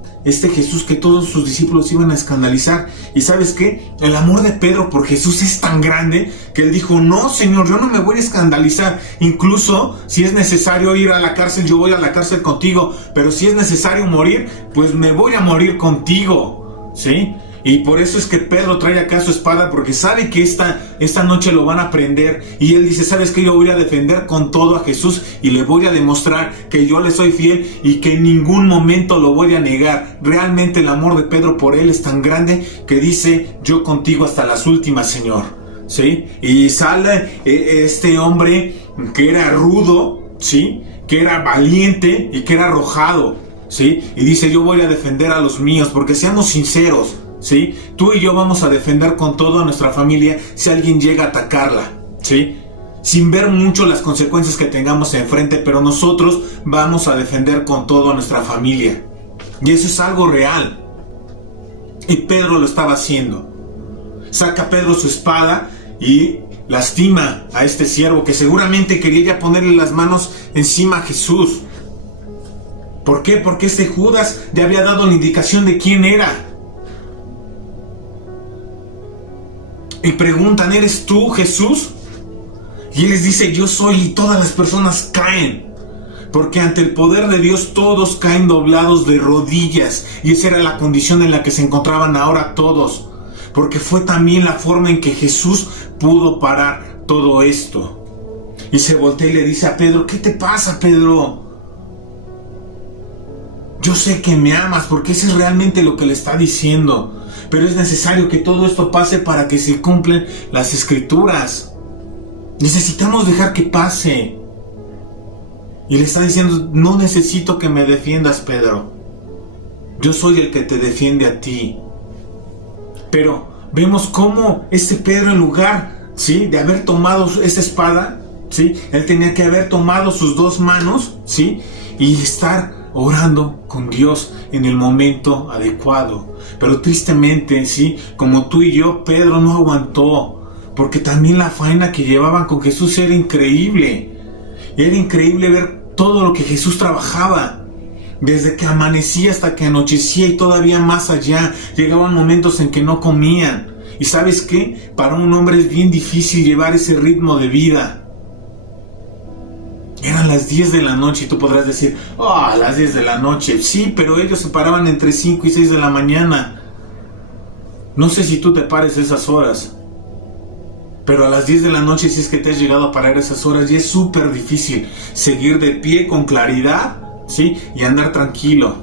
Jesús, que todos sus discípulos iban a escandalizar. Y ¿sabes qué? El amor de Pedro por Jesús es tan grande que él dijo, no, Señor, yo no me voy a escandalizar. Incluso si es necesario ir a la cárcel, yo voy a la cárcel contigo. Pero si es necesario morir, pues me voy a morir contigo, ¿sí? Y por eso es que Pedro trae acá su espada, porque sabe que esta noche lo van a prender. Y él dice, ¿sabes qué? Yo voy a defender con todo a Jesús y le voy a demostrar que yo le soy fiel y que en ningún momento lo voy a negar. Realmente el amor de Pedro por él es tan grande que dice, yo contigo hasta las últimas, Señor, ¿sí? Y sale este hombre que era rudo, ¿sí?, que era valiente y que era arrojado, ¿sí? Y dice, yo voy a defender a los míos, porque seamos sinceros, ¿sí? Tú y yo vamos a defender con todo a nuestra familia si alguien llega a atacarla, ¿sí? Sin ver mucho las consecuencias que tengamos enfrente, pero nosotros vamos a defender con todo a nuestra familia. Y eso es algo real. Y Pedro lo estaba haciendo. Saca Pedro su espada y lastima a este siervo que seguramente quería ya ponerle las manos encima a Jesús. ¿Por qué? Porque Judas ya había dado la indicación de quién era. Y preguntan, ¿eres tú, Jesús? Y él les dice, yo soy, y todas las personas caen. Porque ante el poder de Dios todos caen doblados de rodillas. Y esa era la condición en la que se encontraban ahora todos. Porque fue también la forma en que Jesús pudo parar todo esto. Y se voltea y le dice a Pedro: ¿qué te pasa, Pedro? Yo sé que me amas, porque eso es realmente lo que le está diciendo. Pero es necesario que todo esto pase para que se cumplan las Escrituras. Necesitamos dejar que pase. Y le está diciendo: no necesito que me defiendas, Pedro. Yo soy el que te defiende a ti. Pero vemos cómo este Pedro, en lugar, ¿sí?, de haber tomado esta espada, ¿sí?, él tenía que haber tomado sus dos manos, ¿sí?, y estar orando con Dios en el momento adecuado. Pero tristemente, ¿sí?, como tú y yo, Pedro no aguantó, porque también la faena que llevaban con Jesús era increíble. Era increíble ver todo lo que Jesús trabajaba. Desde que amanecía hasta que anochecía y todavía más allá. Llegaban momentos en que no comían. ¿Y sabes qué? Para un hombre es bien difícil llevar ese ritmo de vida. Eran las 10 de la noche y tú podrás decir: a las 10 de la noche. Sí, pero ellos se paraban entre 5 y 6 de la mañana. No sé si tú te pares esas horas. Pero a las 10 de la noche, si es que te has llegado a parar esas horas, y es súper difícil seguir de pie con claridad, ¿sí?, y andar tranquilo.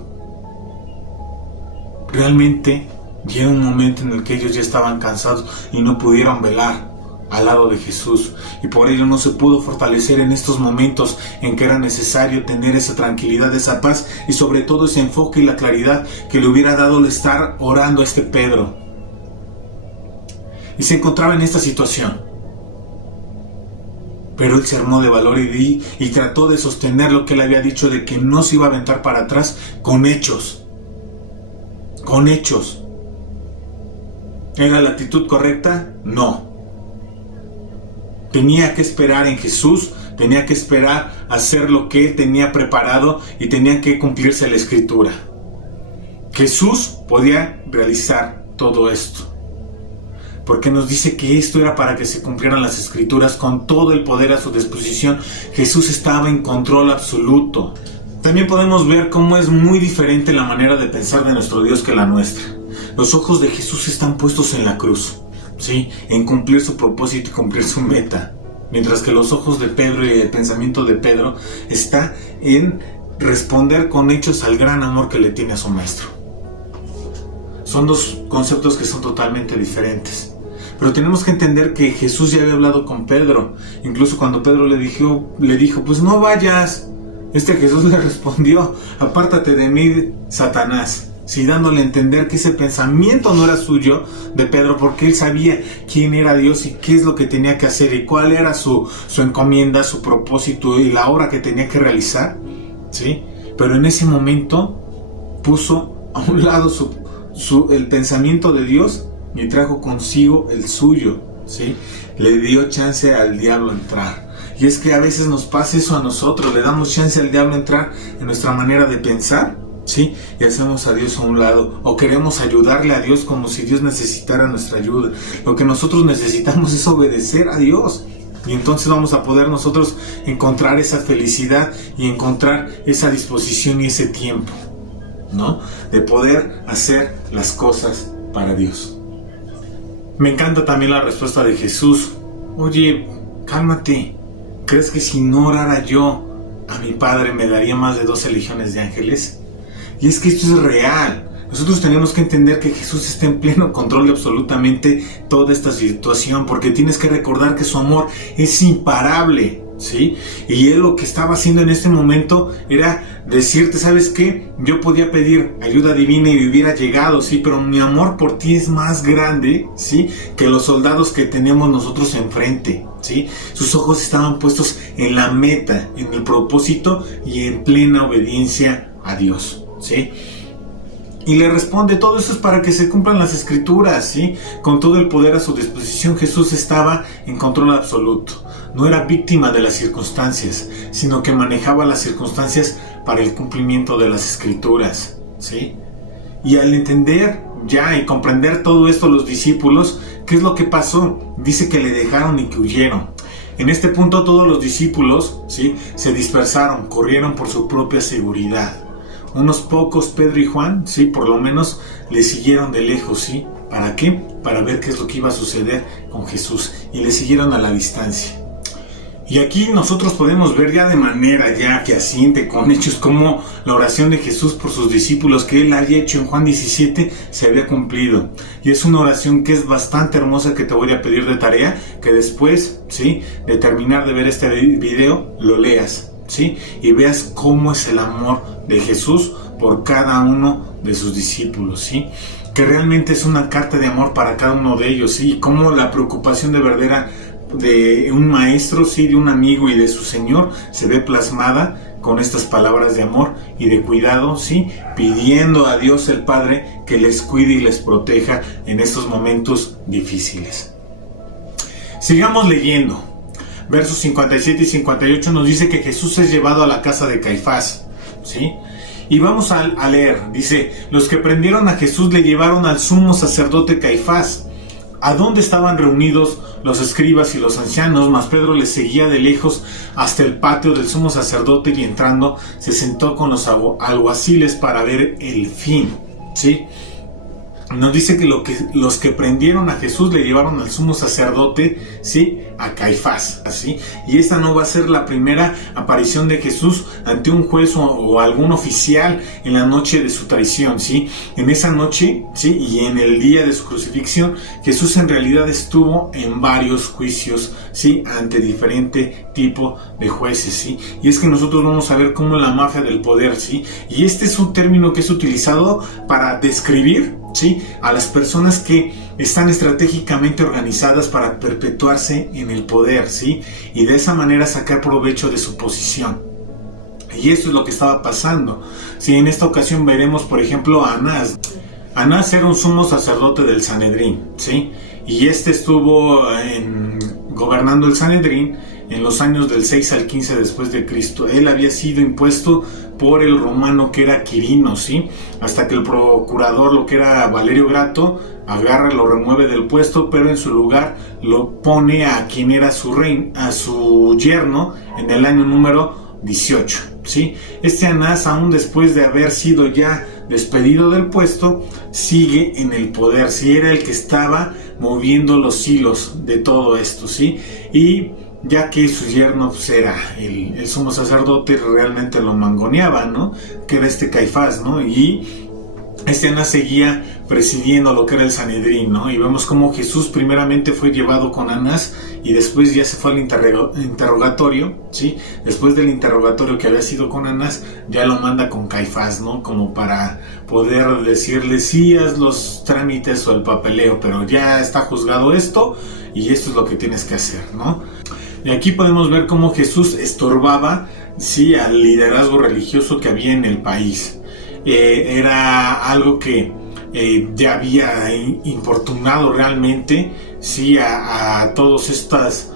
Realmente llega un momento en el que ellos ya estaban cansados y no pudieron velar al lado de Jesús, y por ello no se pudo fortalecer en estos momentos en que era necesario tener esa tranquilidad, esa paz y sobre todo ese enfoque y la claridad que le hubiera dado el estar orando a este Pedro. Y se encontraba en esta situación. Pero él se armó de valor y trató de sostener lo que él había dicho, de que no se iba a aventar para atrás, con hechos. Con hechos. ¿Era la actitud correcta? No. Tenía que esperar en Jesús, tenía que esperar a hacer lo que él tenía preparado y tenía que cumplirse la Escritura. Jesús podía realizar todo esto. Porque nos dice que esto era para que se cumplieran las Escrituras con todo el poder a su disposición. Jesús estaba en control absoluto. También podemos ver cómo es muy diferente la manera de pensar de nuestro Dios que la nuestra. Los ojos de Jesús están puestos en la cruz, ¿sí?, en cumplir su propósito y cumplir su meta. Mientras que los ojos de Pedro y el pensamiento de Pedro está en responder con hechos al gran amor que le tiene a su maestro. Son dos conceptos que son totalmente diferentes. Pero tenemos que entender que Jesús ya había hablado con Pedro. Incluso cuando Pedro le dijo: pues no vayas. Jesús le respondió: apártate de mí, Satanás. Sí, dándole a entender que ese pensamiento no era suyo de Pedro, porque él sabía quién era Dios y qué es lo que tenía que hacer y cuál era su encomienda, su propósito y la obra que tenía que realizar, ¿sí? Pero en ese momento puso a un lado el pensamiento de Dios y trajo consigo el suyo, ¿sí? Le dio chance al diablo entrar. Y es que a veces nos pasa eso a nosotros, le damos chance al diablo entrar en nuestra manera de pensar, ¿sí? Y hacemos a Dios a un lado, o queremos ayudarle a Dios como si Dios necesitara nuestra ayuda. Lo que nosotros necesitamos es obedecer a Dios. Y entonces vamos a poder nosotros encontrar esa felicidad y encontrar esa disposición y ese tiempo, ¿no?, de poder hacer las cosas para Dios. Me encanta también la respuesta de Jesús: oye, cálmate. ¿Crees que si no orara yo a mi Padre me daría más de 12 legiones de ángeles? Y es que esto es real. Nosotros tenemos que entender que Jesús está en pleno control de absolutamente toda esta situación, porque tienes que recordar que su amor es imparable, ¿sí? Y él lo que estaba haciendo en este momento era decirte: ¿sabes qué? Yo podía pedir ayuda divina y hubiera llegado, sí, pero mi amor por ti es más grande, ¿sí?, que los soldados que tenemos nosotros enfrente, ¿sí? Sus ojos estaban puestos en la meta, en el propósito y en plena obediencia a Dios, ¿sí? Y le responde: todo eso es para que se cumplan las Escrituras, ¿sí? Con todo el poder a su disposición, Jesús estaba en control absoluto. No era víctima de las circunstancias, sino que manejaba las circunstancias para el cumplimiento de las Escrituras, ¿sí? Y al entender ya y comprender todo esto los discípulos, ¿qué es lo que pasó? Dice que le dejaron y que huyeron. En este punto todos los discípulos, ¿sí?, se dispersaron, corrieron por su propia seguridad. Unos pocos, Pedro y Juan, sí, por lo menos le siguieron de lejos, ¿sí? ¿Para qué? Para ver qué es lo que iba a suceder con Jesús, y le siguieron a la distancia. Y aquí nosotros podemos ver ya de manera ya fehaciente, con hechos, como la oración de Jesús por sus discípulos que él había hecho en Juan 17 se había cumplido. Y es una oración que es bastante hermosa, que te voy a pedir de tarea que después, ¿sí?, de terminar de ver este video, lo leas, ¿sí?, y veas cómo es el amor de Jesús por cada uno de sus discípulos, ¿sí?, que realmente es una carta de amor para cada uno de ellos, ¿sí?, y cómo la preocupación de verdadera de un maestro, sí, de un amigo y de su Señor se ve plasmada con estas palabras de amor y de cuidado, sí, pidiendo a Dios el Padre que les cuide y les proteja en estos momentos difíciles. Sigamos leyendo. Versos 57 y 58 nos dice que Jesús es llevado a la casa de Caifás, ¿sí? Y vamos a leer. Dice: los que prendieron a Jesús le llevaron al sumo sacerdote Caifás, a donde estaban reunidos los escribas y los ancianos, mas Pedro les seguía de lejos hasta el patio del sumo sacerdote, y entrando se sentó con los alguaciles para ver el fin, ¿sí? Nos dice que los que prendieron a Jesús le llevaron al sumo sacerdote, ¿sí?, a Caifás, ¿sí? Y esta no va a ser la primera aparición de Jesús ante un juez o algún oficial en la noche de su traición, ¿sí? En esa noche, ¿sí?, y en el día de su crucifixión, Jesús en realidad estuvo en varios juicios, ¿sí?, ante diferente tipo de jueces, ¿sí? Y es que nosotros vamos a ver cómo la mafia del poder, ¿sí? Y este es un término que es utilizado para describir, ¿sí?, a las personas que están estratégicamente organizadas para perpetuarse en el poder, ¿sí?, y de esa manera sacar provecho de su posición. Y eso es lo que estaba pasando, ¿sí? En esta ocasión veremos, por ejemplo, a Anás. Anás era un sumo sacerdote del Sanedrín, ¿sí? Y este estuvo gobernando el Sanedrín en los años del 6 al 15 después de Cristo. Él había sido impuesto por el romano que era Quirino, ¿sí?, hasta que el procurador, lo que era Valerio Grato, agarra, lo remueve del puesto, pero en su lugar lo pone a quien era a su yerno en el año número 18, ¿sí? Este Anás, aún después de haber sido ya despedido del puesto, sigue en el poder, ¿sí? Era el que estaba moviendo los hilos de todo esto, ¿sí? Y ya que su yerno, pues, era el sumo sacerdote, realmente lo mangoneaba, ¿no?, que era este Caifás, ¿no? Y este Anás seguía presidiendo lo que era el Sanedrín, ¿no? Y vemos cómo Jesús primeramente fue llevado con Anás y después ya se fue al interrogatorio, ¿sí? Después del interrogatorio que había sido con Anás, ya lo manda con Caifás, ¿no?, como para poder decirle: sí, haz los trámites o el papeleo, pero ya está juzgado esto y esto es lo que tienes que hacer, ¿no? Y aquí podemos ver cómo Jesús estorbaba, sí, al liderazgo religioso que había en el país. Era algo que ya había importunado realmente, sí, a todas estas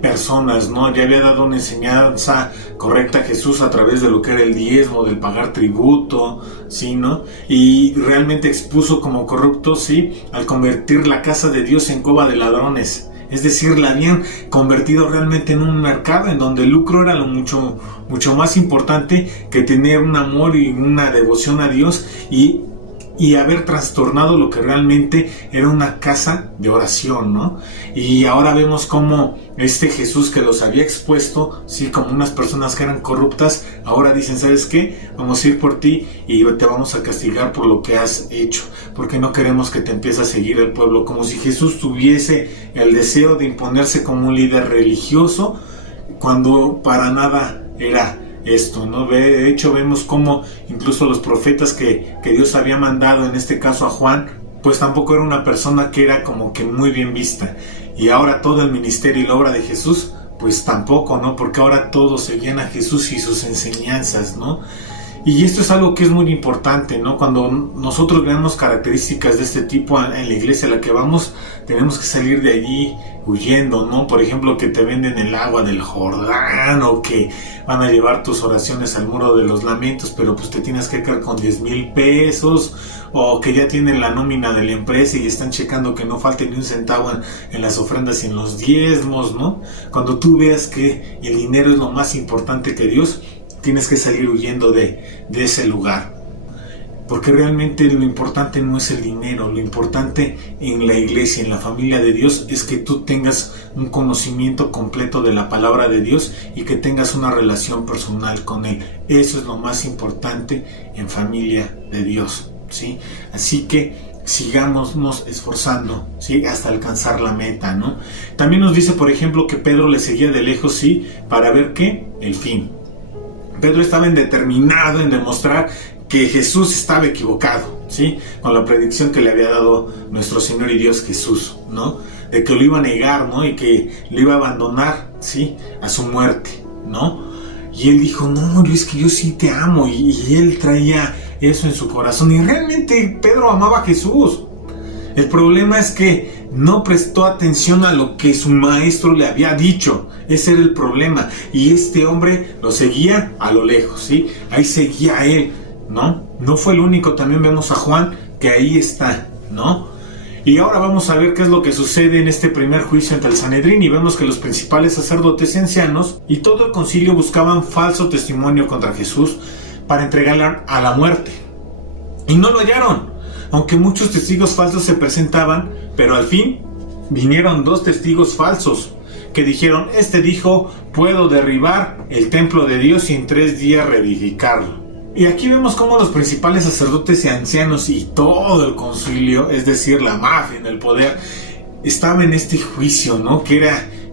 personas, ¿no? Ya había dado una enseñanza correcta a Jesús a través de lo que era el diezmo, del pagar tributo, ¿sí, no? Y realmente expuso como corrupto, sí, al convertir la casa de Dios en cova de ladrones. Es decir, la habían convertido realmente en un mercado en donde el lucro era lo mucho más importante que tener un amor y una devoción a Dios, y haber trastornado lo que realmente era una casa de oración, ¿no? Y ahora vemos cómo este Jesús, que los había expuesto, sí, como unas personas que eran corruptas, ahora dicen: ¿sabes qué? Vamos a ir por ti y te vamos a castigar por lo que has hecho, porque no queremos que te empiece a seguir el pueblo. Como si Jesús tuviese el deseo de imponerse como un líder religioso, cuando para nada era esto, ¿no? De hecho, vemos cómo incluso los profetas que Dios había mandado, en este caso a Juan, pues tampoco era una persona que era como que muy bien vista. Y ahora todo el ministerio y la obra de Jesús, pues tampoco, ¿no? Porque ahora todos seguían a Jesús y sus enseñanzas, ¿no? Y esto es algo que es muy importante, ¿no? Cuando nosotros vemos características de este tipo en la iglesia a la que vamos, tenemos que salir de allí huyendo, ¿no? Por ejemplo, que te venden el agua del Jordán, o que van a llevar tus oraciones al muro de los lamentos, pero pues te tienes que quedar con 10,000 pesos, o que ya tienen la nómina de la empresa y están checando que no falte ni un centavo en las ofrendas y en los diezmos, ¿no? Cuando tú veas que el dinero es lo más importante que Dios, tienes que salir huyendo de ese lugar. Porque realmente lo importante no es el dinero, lo importante en la iglesia, en la familia de Dios, es que tú tengas un conocimiento completo de la palabra de Dios y que tengas una relación personal con Él. Eso es lo más importante en familia de Dios, ¿sí? Así que sigámonos esforzando, ¿sí? Hasta alcanzar la meta, ¿no? También nos dice, por ejemplo, que Pedro le seguía de lejos, ¿sí? Para ver ¿qué? El fin. Pedro estaba determinado en demostrar que Jesús estaba equivocado, ¿sí? Con la predicción que le había dado nuestro Señor y Dios Jesús, ¿no? De que lo iba a negar, ¿no? Y que lo iba a abandonar, ¿sí? A su muerte, ¿no? Y él dijo, no, es que yo sí te amo. Y él traía eso en su corazón. Y realmente Pedro amaba a Jesús. El problema es que no prestó atención a lo que su maestro le había dicho. Ese era el problema. Y este hombre lo seguía a lo lejos, ¿sí? Ahí seguía a él, ¿no? No fue el único. También vemos a Juan, que ahí está, ¿no? Y ahora vamos a ver qué es lo que sucede en este primer juicio ante el Sanedrín. Y vemos que los principales sacerdotes y ancianos y todo el concilio buscaban falso testimonio contra Jesús para entregarle a la muerte. Y no lo hallaron. Aunque muchos testigos falsos se presentaban, pero al fin vinieron 2 testigos falsos que dijeron, este dijo, puedo derribar el templo de Dios y en 3 días reedificarlo. Y aquí vemos cómo los principales sacerdotes y ancianos y todo el concilio, es decir, la mafia en el poder, estaba en este juicio, ¿no? Que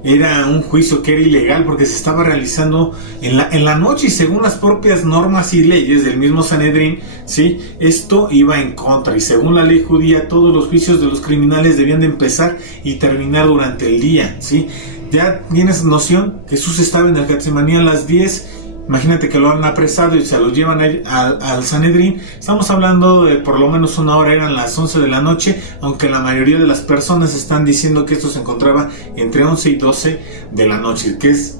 era un juicio que era ilegal porque se estaba realizando en la noche y según las propias normas y leyes del mismo Sanedrín, ¿sí? Esto iba en contra y según la ley judía todos los juicios de los criminales debían de empezar y terminar durante el día, ¿sí? Ya tienes noción, Jesús estaba en el Getsemaní a las 10. Imagínate que lo han apresado y se lo llevan al Sanedrín. Estamos hablando de por lo menos 1 hora, eran las 11 de la noche, aunque la mayoría de las personas están diciendo que esto se encontraba entre 11 y 12 de la noche, que es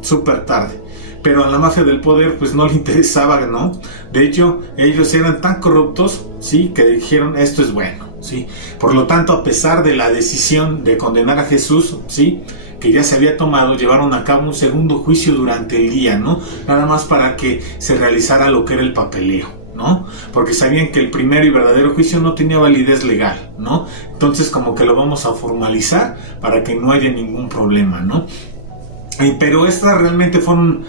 súper tarde. Pero a la mafia del poder pues no le interesaba, ¿no? De hecho, ellos eran tan corruptos, ¿sí? Que dijeron, esto es bueno, ¿sí? Por lo tanto, a pesar de la decisión de condenar a Jesús, ¿sí? Que ya se había tomado, llevaron a cabo un segundo juicio durante el día, ¿no? Nada más para que se realizara lo que era el papeleo, ¿no? Porque sabían que el primero y verdadero juicio no tenía validez legal, ¿no? Entonces como que lo vamos a formalizar para que no haya ningún problema, ¿no? Pero estas realmente fueron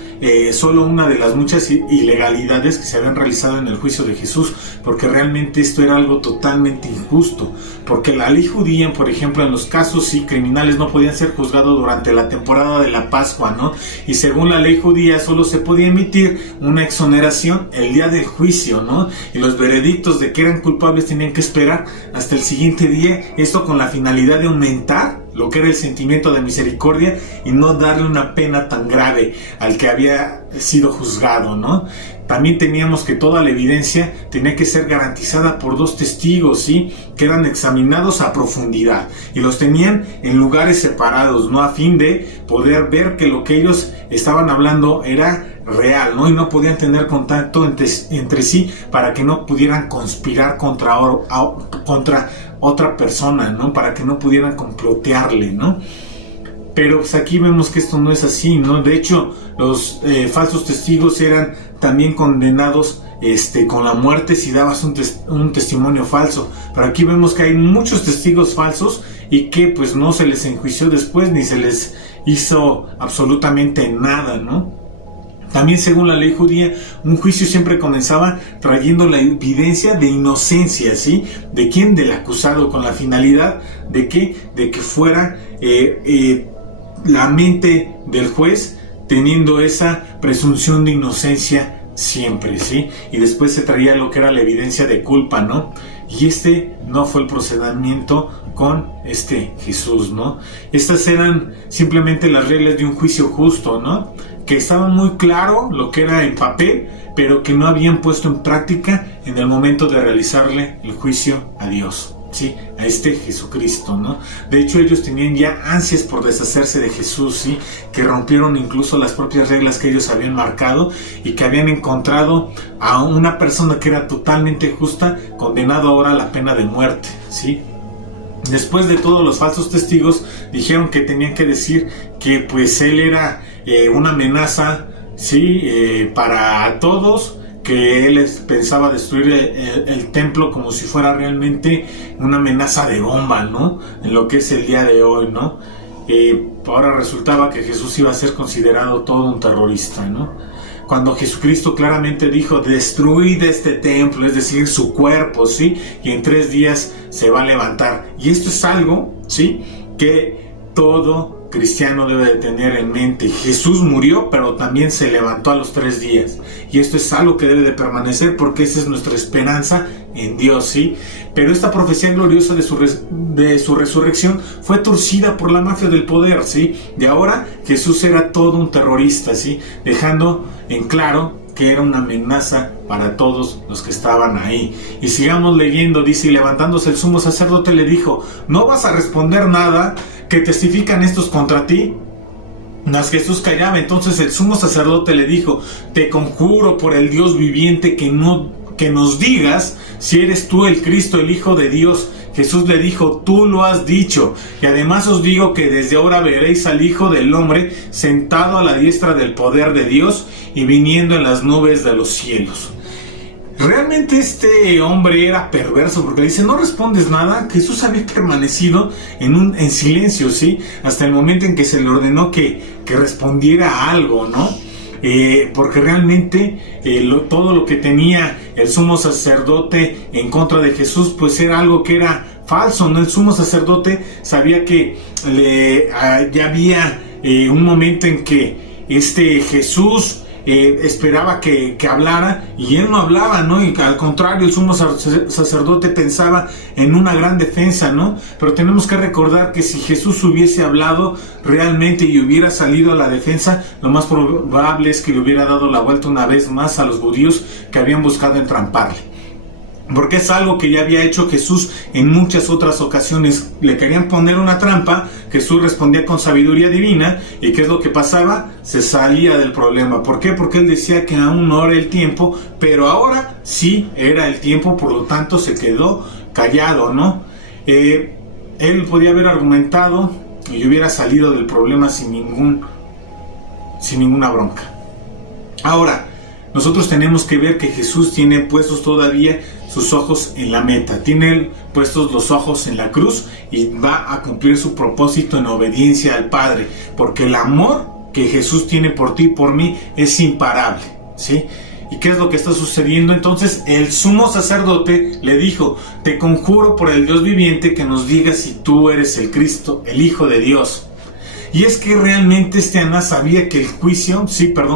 solo una de las muchas ilegalidades que se habían realizado en el juicio de Jesús, porque realmente esto era algo totalmente injusto, porque la ley judía, por ejemplo, en los casos criminales no podían ser juzgados durante la temporada de la Pascua, ¿no? Y según la ley judía solo se podía emitir una exoneración el día del juicio, ¿no? Y los veredictos de que eran culpables tenían que esperar hasta el siguiente día, esto con la finalidad de aumentar lo que era el sentimiento de misericordia y no darle una pena tan grave al que había sido juzgado, ¿no? También teníamos que toda la evidencia tenía que ser garantizada por 2 testigos, ¿sí? Que eran examinados a profundidad y los tenían en lugares separados, ¿no? A fin de poder ver que lo que ellos estaban hablando era real, ¿no? Y no podían tener contacto entre sí para que no pudieran conspirar contra otra persona, ¿no? Para que no pudieran complotearle, ¿no? Pero pues aquí vemos que esto no es así, ¿no? De hecho, los falsos testigos eran también condenados con la muerte si dabas un testimonio falso. Pero aquí vemos que hay muchos testigos falsos y que pues no se les enjuició después ni se les hizo absolutamente nada, ¿no? También según la ley judía, un juicio siempre comenzaba trayendo la evidencia de inocencia, ¿sí? ¿De quién? Del acusado, con la finalidad de que fuera la mente del juez teniendo esa presunción de inocencia siempre, ¿sí? Y después se traía lo que era la evidencia de culpa, ¿no? Y no fue el procedimiento con Jesús, ¿no? Estas eran simplemente las reglas de un juicio justo, ¿no? que estaba muy claro lo que era en papel, pero que no habían puesto en práctica en el momento de realizarle el juicio a Dios, ¿sí? A este Jesucristo, ¿no? De hecho, ellos tenían ya ansias por deshacerse de Jesús, ¿sí? Que rompieron incluso las propias reglas que ellos habían marcado y que habían encontrado a una persona que era totalmente justa, condenado ahora a la pena de muerte, ¿sí? Después de todos los falsos testigos dijeron que tenían que decir que pues él era una amenaza, ¿sí? Para todos, que él pensaba destruir el templo como si fuera realmente una amenaza de bomba, ¿no? En lo que es el día de hoy, ¿no? Ahora resultaba que Jesús iba a ser considerado todo un terrorista, ¿no? Cuando Jesucristo claramente dijo: destruid este templo, es decir, su cuerpo, ¿sí? Y en 3 días se va a levantar. Y esto es algo, ¿sí? Que todo cristiano debe de tener en mente. Jesús murió, pero también se levantó a los 3 días. Y esto es algo que debe de permanecer, porque esa es nuestra esperanza en Dios, ¿sí? Pero esta profecía gloriosa de su resurrección fue torcida por la mafia del poder, ¿sí? De ahora Jesús era todo un terrorista, ¿sí? Dejando en claro que era una amenaza para todos los que estaban ahí. Y sigamos leyendo, dice: y levantándose el sumo sacerdote le dijo: ¿no vas a responder nada? ¿Que testifican estos contra ti? Mas Jesús callaba. Entonces el sumo sacerdote le dijo: te conjuro por el Dios viviente que nos digas si eres tú el Cristo, el Hijo de Dios. Jesús le dijo: tú lo has dicho, y además os digo que desde ahora veréis al Hijo del Hombre sentado a la diestra del poder de Dios y viniendo en las nubes de los cielos. Realmente este hombre era perverso, porque dice: no respondes nada. Jesús había permanecido en silencio, ¿sí? Hasta el momento en que se le ordenó que respondiera algo, ¿no? Porque realmente todo lo que tenía el sumo sacerdote en contra de Jesús, pues era algo que era falso, ¿no? El sumo sacerdote sabía que ya había un momento en que Jesús esperaba que hablara, y él no hablaba, ¿no? Y al contrario, el sumo sacerdote pensaba en una gran defensa, ¿no? Pero tenemos que recordar que si Jesús hubiese hablado realmente y hubiera salido a la defensa, lo más probable es que le hubiera dado la vuelta una vez más a los judíos que habían buscado entramparle. Porque es algo que ya había hecho Jesús en muchas otras ocasiones. Le querían poner una trampa, Jesús respondía con sabiduría divina, y ¿qué es lo que pasaba? Se salía del problema. ¿Por qué? Porque él decía que aún no era el tiempo, pero ahora sí era el tiempo, por lo tanto se quedó callado, ¿no? Él podía haber argumentado y hubiera salido del problema sin ninguna bronca. Ahora, nosotros tenemos que ver que Jesús tiene puestos todavía sus ojos en la meta, tiene puestos los ojos en la cruz, y va a cumplir su propósito en obediencia al Padre, porque el amor que Jesús tiene por ti y por mí es imparable, ¿sí? ¿Y qué es lo que está sucediendo? Entonces el sumo sacerdote le dijo: te conjuro por el Dios viviente que nos digas si tú eres el Cristo, el Hijo de Dios. Y es que realmente Anás sabía que el juicio,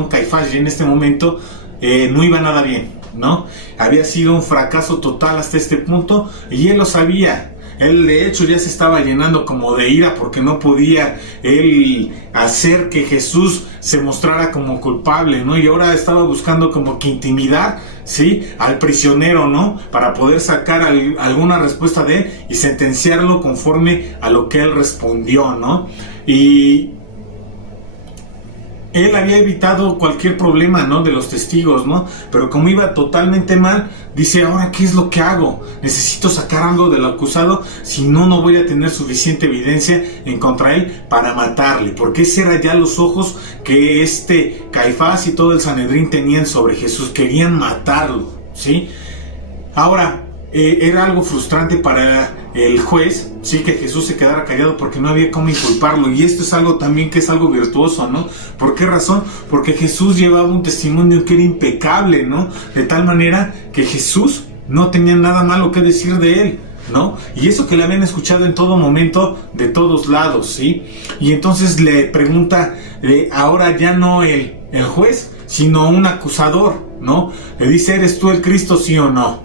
Caifás, ya en este momento no iba nada bien, ¿no? Había sido un fracaso total hasta este punto, y él lo sabía. Él de hecho ya se estaba llenando como de ira, porque no podía él hacer que Jesús se mostrara como culpable, ¿no? Y ahora estaba buscando como que intimidar, ¿sí?, al prisionero, ¿no? Para poder sacar alguna respuesta de él y sentenciarlo conforme a lo que él respondió, ¿no? Y él había evitado cualquier problema, ¿no?, de los testigos, ¿no? Pero como iba totalmente mal, dice: ahora, ¿qué es lo que hago? Necesito sacar algo del acusado, si no, no voy a tener suficiente evidencia en contra él para matarle. Porque ese era ya los ojos que Caifás y todo el Sanedrín tenían sobre Jesús. Querían matarlo, ¿sí? Ahora, era algo frustrante para el juez, sí, que Jesús se quedara callado, porque no había cómo inculparlo. Y esto es algo también que es algo virtuoso, ¿no? ¿Por qué razón? Porque Jesús llevaba un testimonio que era impecable, ¿no? De tal manera que Jesús no tenía nada malo que decir de él, ¿no? Y eso que le habían escuchado en todo momento, de todos lados, ¿sí? Y entonces le pregunta, ahora ya no el juez, sino un acusador, ¿no? Le dice: ¿eres tú el Cristo, sí o no?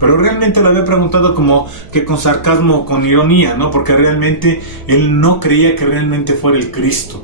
Pero realmente le había preguntado como que con sarcasmo, con ironía, ¿no? Porque realmente él no creía que realmente fuera el Cristo.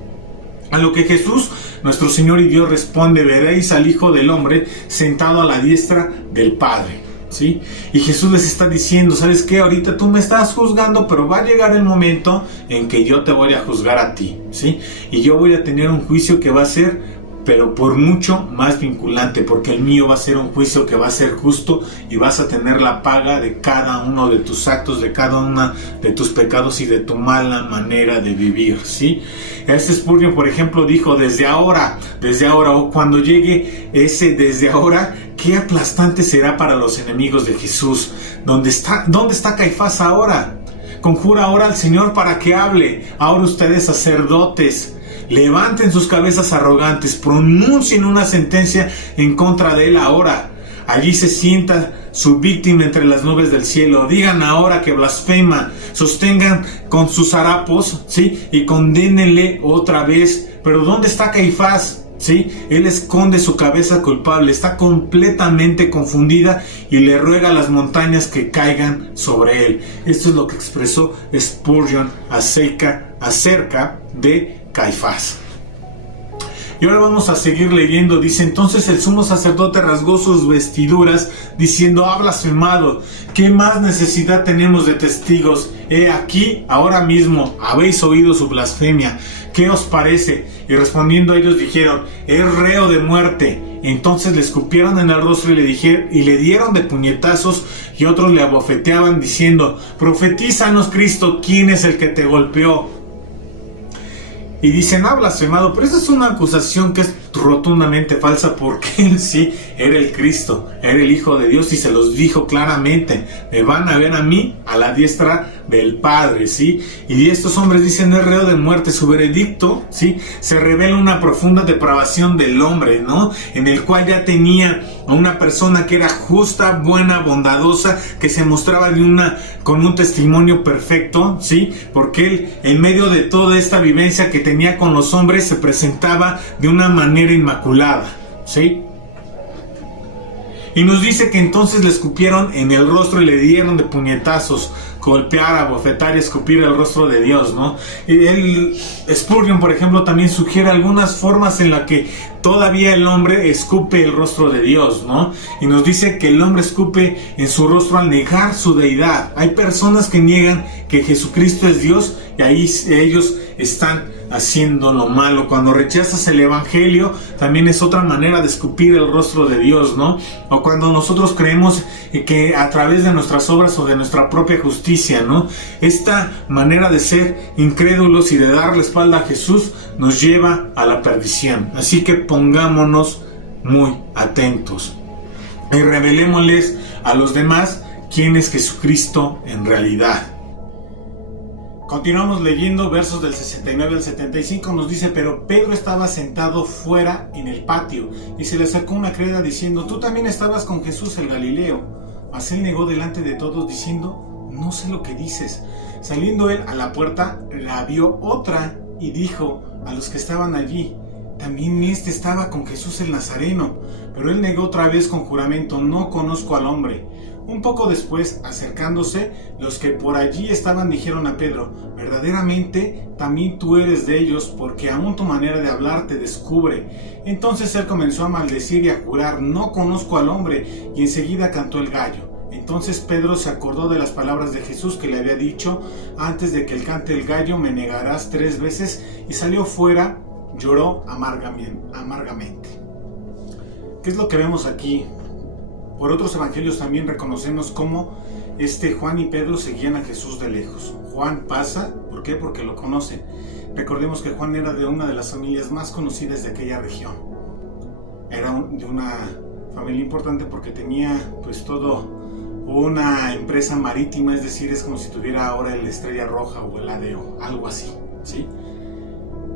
A lo que Jesús, nuestro Señor y Dios, responde: veréis al Hijo del Hombre sentado a la diestra del Padre. ¿Sí? Y Jesús les está diciendo: ¿sabes qué? Ahorita tú me estás juzgando, pero va a llegar el momento en que yo te voy a juzgar a ti, ¿sí? Y yo voy a tener un juicio que va a ser, pero por mucho más vinculante, porque el mío va a ser un juicio que va a ser justo y vas a tener la paga de cada uno de tus actos, de cada uno de tus pecados y de tu mala manera de vivir, ¿sí? Spurgeon, por ejemplo, dijo: desde ahora, o cuando llegue ese desde ahora, qué aplastante será para los enemigos de Jesús. ¿Dónde está Caifás ahora? Conjura ahora al Señor para que hable. Ahora ustedes, sacerdotes, levanten sus cabezas arrogantes, pronuncien una sentencia en contra de él ahora. Allí se sienta su víctima entre las nubes del cielo. Digan ahora que blasfema, sostengan con sus harapos, ¿sí? Y condénenle otra vez. Pero ¿dónde está Caifás? ¿Sí? Él esconde su cabeza culpable, está completamente confundida y le ruega a las montañas que caigan sobre él. Esto es lo que expresó Spurgeon acerca de Caifás. Y ahora vamos a seguir leyendo. Dice: entonces el sumo sacerdote rasgó sus vestiduras diciendo: ha blasfemado. ¿Qué más necesidad tenemos de testigos? He aquí, ahora mismo habéis oído su blasfemia. ¿Qué os parece? Y respondiendo ellos dijeron: es reo de muerte. Entonces le escupieron en el rostro y le dieron de puñetazos, y otros le abofeteaban diciendo: profetízanos, Cristo, ¿quién es el que te golpeó? Y dicen: ha blasfemado. Pero esa es una acusación que es rotundamente falsa, porque él sí era el Cristo, era el Hijo de Dios, y se los dijo claramente: me van a ver a mí a la diestra del Padre, ¿sí? Y estos hombres dicen: es reo de muerte. Su veredicto, ¿sí?, se revela una profunda depravación del hombre, ¿no? En el cual ya tenía a una persona que era justa, buena, bondadosa, que se mostraba con un testimonio perfecto, ¿sí? Porque él, en medio de toda esta vivencia que tenía con los hombres, se presentaba de una manera inmaculada, ¿sí? Y nos dice que entonces le escupieron en el rostro y le dieron de puñetazos, golpear, abofetar y escupir el rostro de Dios, ¿no? Spurgeon, por ejemplo, también sugiere algunas formas en las que todavía el hombre escupe el rostro de Dios, ¿no? Y nos dice que el hombre escupe en su rostro al negar su deidad. Hay personas que niegan que Jesucristo es Dios, y ahí ellos están haciendo lo malo. Cuando rechazas el evangelio, también es otra manera de escupir el rostro de Dios, ¿no? O cuando nosotros creemos que a través de nuestras obras o de nuestra propia justicia, ¿no? Esta manera de ser incrédulos y de dar la espalda a Jesús nos lleva a la perdición. Así que pongámonos muy atentos y revelémosles a los demás quién es Jesucristo en realidad. Continuamos leyendo versos del 69 al 75. Nos dice: pero Pedro estaba sentado fuera en el patio, y se le acercó una criada diciendo: tú también estabas con Jesús el Galileo. Mas él negó delante de todos diciendo: no sé lo que dices. Saliendo él a la puerta, la vio otra y dijo a los que estaban allí: también este estaba con Jesús el Nazareno. Pero él negó otra vez con juramento: no conozco al hombre. Un poco después, acercándose, los que por allí estaban dijeron a Pedro: verdaderamente también tú eres de ellos, porque aún tu manera de hablar te descubre. Entonces él comenzó a maldecir y a jurar: no conozco al hombre, y enseguida cantó el gallo. Entonces Pedro se acordó de las palabras de Jesús que le había dicho: antes de que él cante el gallo me negarás 3 veces, y salió fuera, lloró amargamente. ¿Qué es lo que vemos aquí? Por otros evangelios también reconocemos cómo Juan y Pedro seguían a Jesús de lejos. Juan pasa, ¿por qué? Porque lo conocen. Recordemos que Juan era de una de las familias más conocidas de aquella región. Era de una familia importante porque tenía pues todo una empresa marítima, es decir, es como si tuviera ahora el Estrella Roja o el ADO, algo así, ¿sí?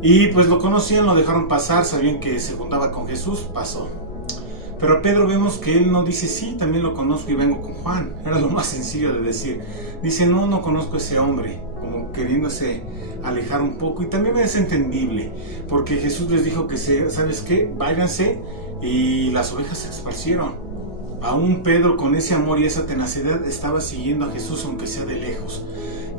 Y pues lo conocían, lo dejaron pasar, sabían que se juntaba con Jesús, pasó. Pero a Pedro vemos que él no dice: sí, también lo conozco y vengo con Juan. Era lo más sencillo de decir. Dice: no conozco a ese hombre, como queriéndose alejar un poco. Y también es entendible, porque Jesús les dijo que ¿sabes qué? Váyanse, y las ovejas se esparcieron. Aún Pedro, con ese amor y esa tenacidad, estaba siguiendo a Jesús, aunque sea de lejos.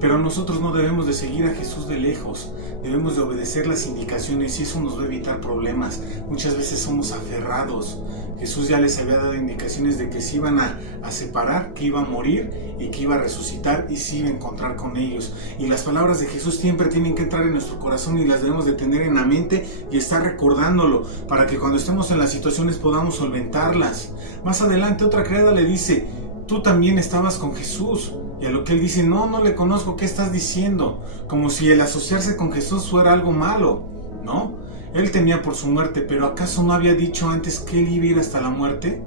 Pero nosotros no debemos de seguir a Jesús de lejos, debemos de obedecer las indicaciones y eso nos va a evitar problemas. Muchas veces somos aferrados. Jesús ya les había dado indicaciones de que se iban a separar, que iba a morir y que iba a resucitar y se iba a encontrar con ellos. Y las palabras de Jesús siempre tienen que entrar en nuestro corazón y las debemos de tener en la mente y estar recordándolo para que cuando estemos en las situaciones podamos solventarlas. Más adelante otra criada le dice: tú también estabas con Jesús. Y a lo que él dice: no le conozco, ¿qué estás diciendo? Como si el asociarse con Jesús fuera algo malo, ¿no? Él temía por su muerte, pero ¿acaso no había dicho antes que él iba a ir hasta la muerte?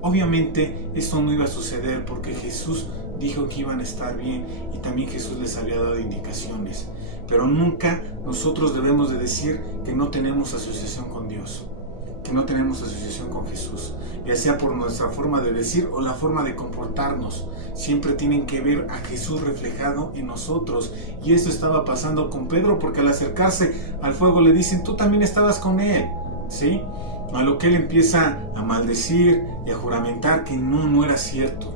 Obviamente esto no iba a suceder porque Jesús dijo que iban a estar bien y también Jesús les había dado indicaciones. Pero nunca nosotros debemos de decir que no tenemos asociación con Dios, que no tenemos asociación con Jesús, ya sea por nuestra forma de decir o la forma de comportarnos. Siempre tienen que ver a Jesús reflejado en nosotros, y esto estaba pasando con Pedro, porque al acercarse al fuego le dicen: tú también estabas con él, ¿sí? A lo que él empieza a maldecir y a juramentar que no era cierto.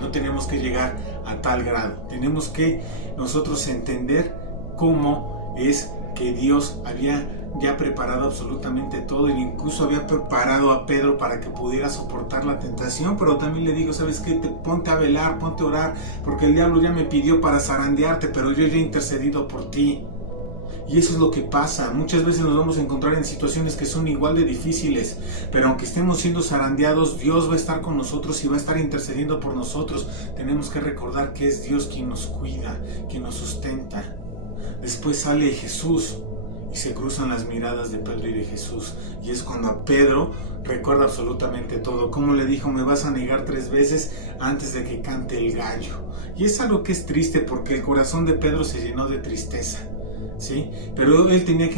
No tenemos que llegar a tal grado, tenemos que nosotros entender cómo es que Dios había ya preparado absolutamente todo, e incluso había preparado a Pedro para que pudiera soportar la tentación. Pero también le digo: ¿sabes qué? Ponte a velar, ponte a orar, porque el diablo ya me pidió para zarandearte, pero yo ya he intercedido por ti. Y eso es lo que pasa. Muchas veces nos vamos a encontrar en situaciones que son igual de difíciles, pero aunque estemos siendo zarandeados, Dios va a estar con nosotros y va a estar intercediendo por nosotros. Tenemos que recordar que es Dios quien nos cuida, quien nos sustenta. Después sale Jesús y se cruzan las miradas de Pedro y de Jesús, y es cuando a Pedro recuerda absolutamente todo. Como le dijo: me vas a negar 3 veces antes de que cante el gallo. Y es algo que es triste, porque el corazón de Pedro se llenó de tristeza, ¿sí? Pero él tenía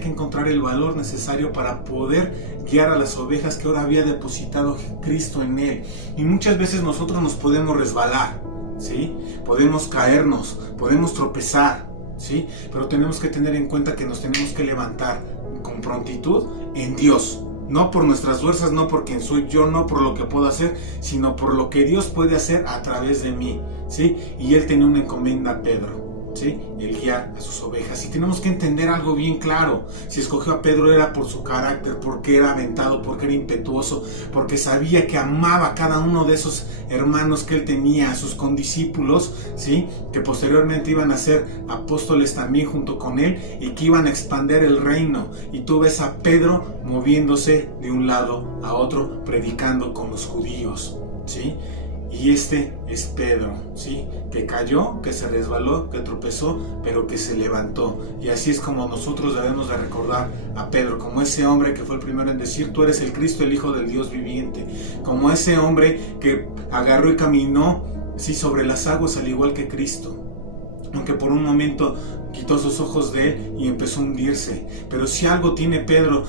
que encontrar el valor necesario para poder guiar a las ovejas que ahora había depositado Cristo en él. Y muchas veces nosotros nos podemos resbalar, ¿sí? Podemos caernos, podemos tropezar, ¿sí? Pero tenemos que tener en cuenta que nos tenemos que levantar con prontitud en Dios. No por nuestras fuerzas, no por quien soy yo, no por lo que puedo hacer, sino por lo que Dios puede hacer a través de mí, ¿sí? Y él tenía una encomienda a Pedro, ¿sí? El guiar a sus ovejas. Y tenemos que entender algo bien claro: si escogió a Pedro era por su carácter, porque era aventado, porque era impetuoso, porque sabía que amaba a cada uno de esos hermanos que él tenía, a sus condiscípulos, ¿sí? Que posteriormente iban a ser apóstoles también junto con él y que iban a expandir el reino. Y tú ves a Pedro moviéndose de un lado a otro, predicando con los judíos, ¿sí? Y este es Pedro, ¿sí? Que cayó, que se resbaló, que tropezó, pero que se levantó. Y así es como nosotros debemos de recordar a Pedro, como ese hombre que fue el primero en decir: tú eres el Cristo, el Hijo del Dios viviente. Como ese hombre que agarró y caminó, sí, sobre las aguas al igual que Cristo. Aunque por un momento quitó sus ojos de él y empezó a hundirse. Pero si algo tiene Pedro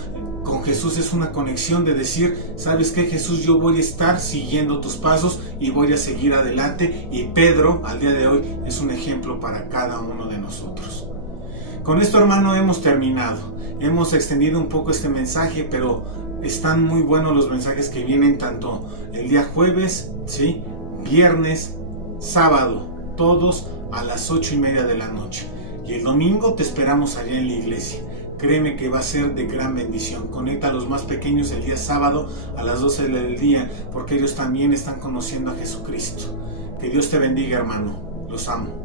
con Jesús, es una conexión de decir: ¿sabes qué, Jesús? Yo voy a estar siguiendo tus pasos y voy a seguir adelante. Y Pedro, al día de hoy, es un ejemplo para cada uno de nosotros. Con esto, hermano, hemos terminado. Hemos extendido un poco este mensaje, pero están muy buenos los mensajes que vienen tanto el día jueves, ¿sí? Viernes, sábado, todos a las 8:30 de la noche. Y el domingo te esperamos allá en la iglesia. Créeme que va a ser de gran bendición. Conecta a los más pequeños el día sábado a las 12 del día, porque ellos también están conociendo a Jesucristo. Que Dios te bendiga, hermano. Los amo.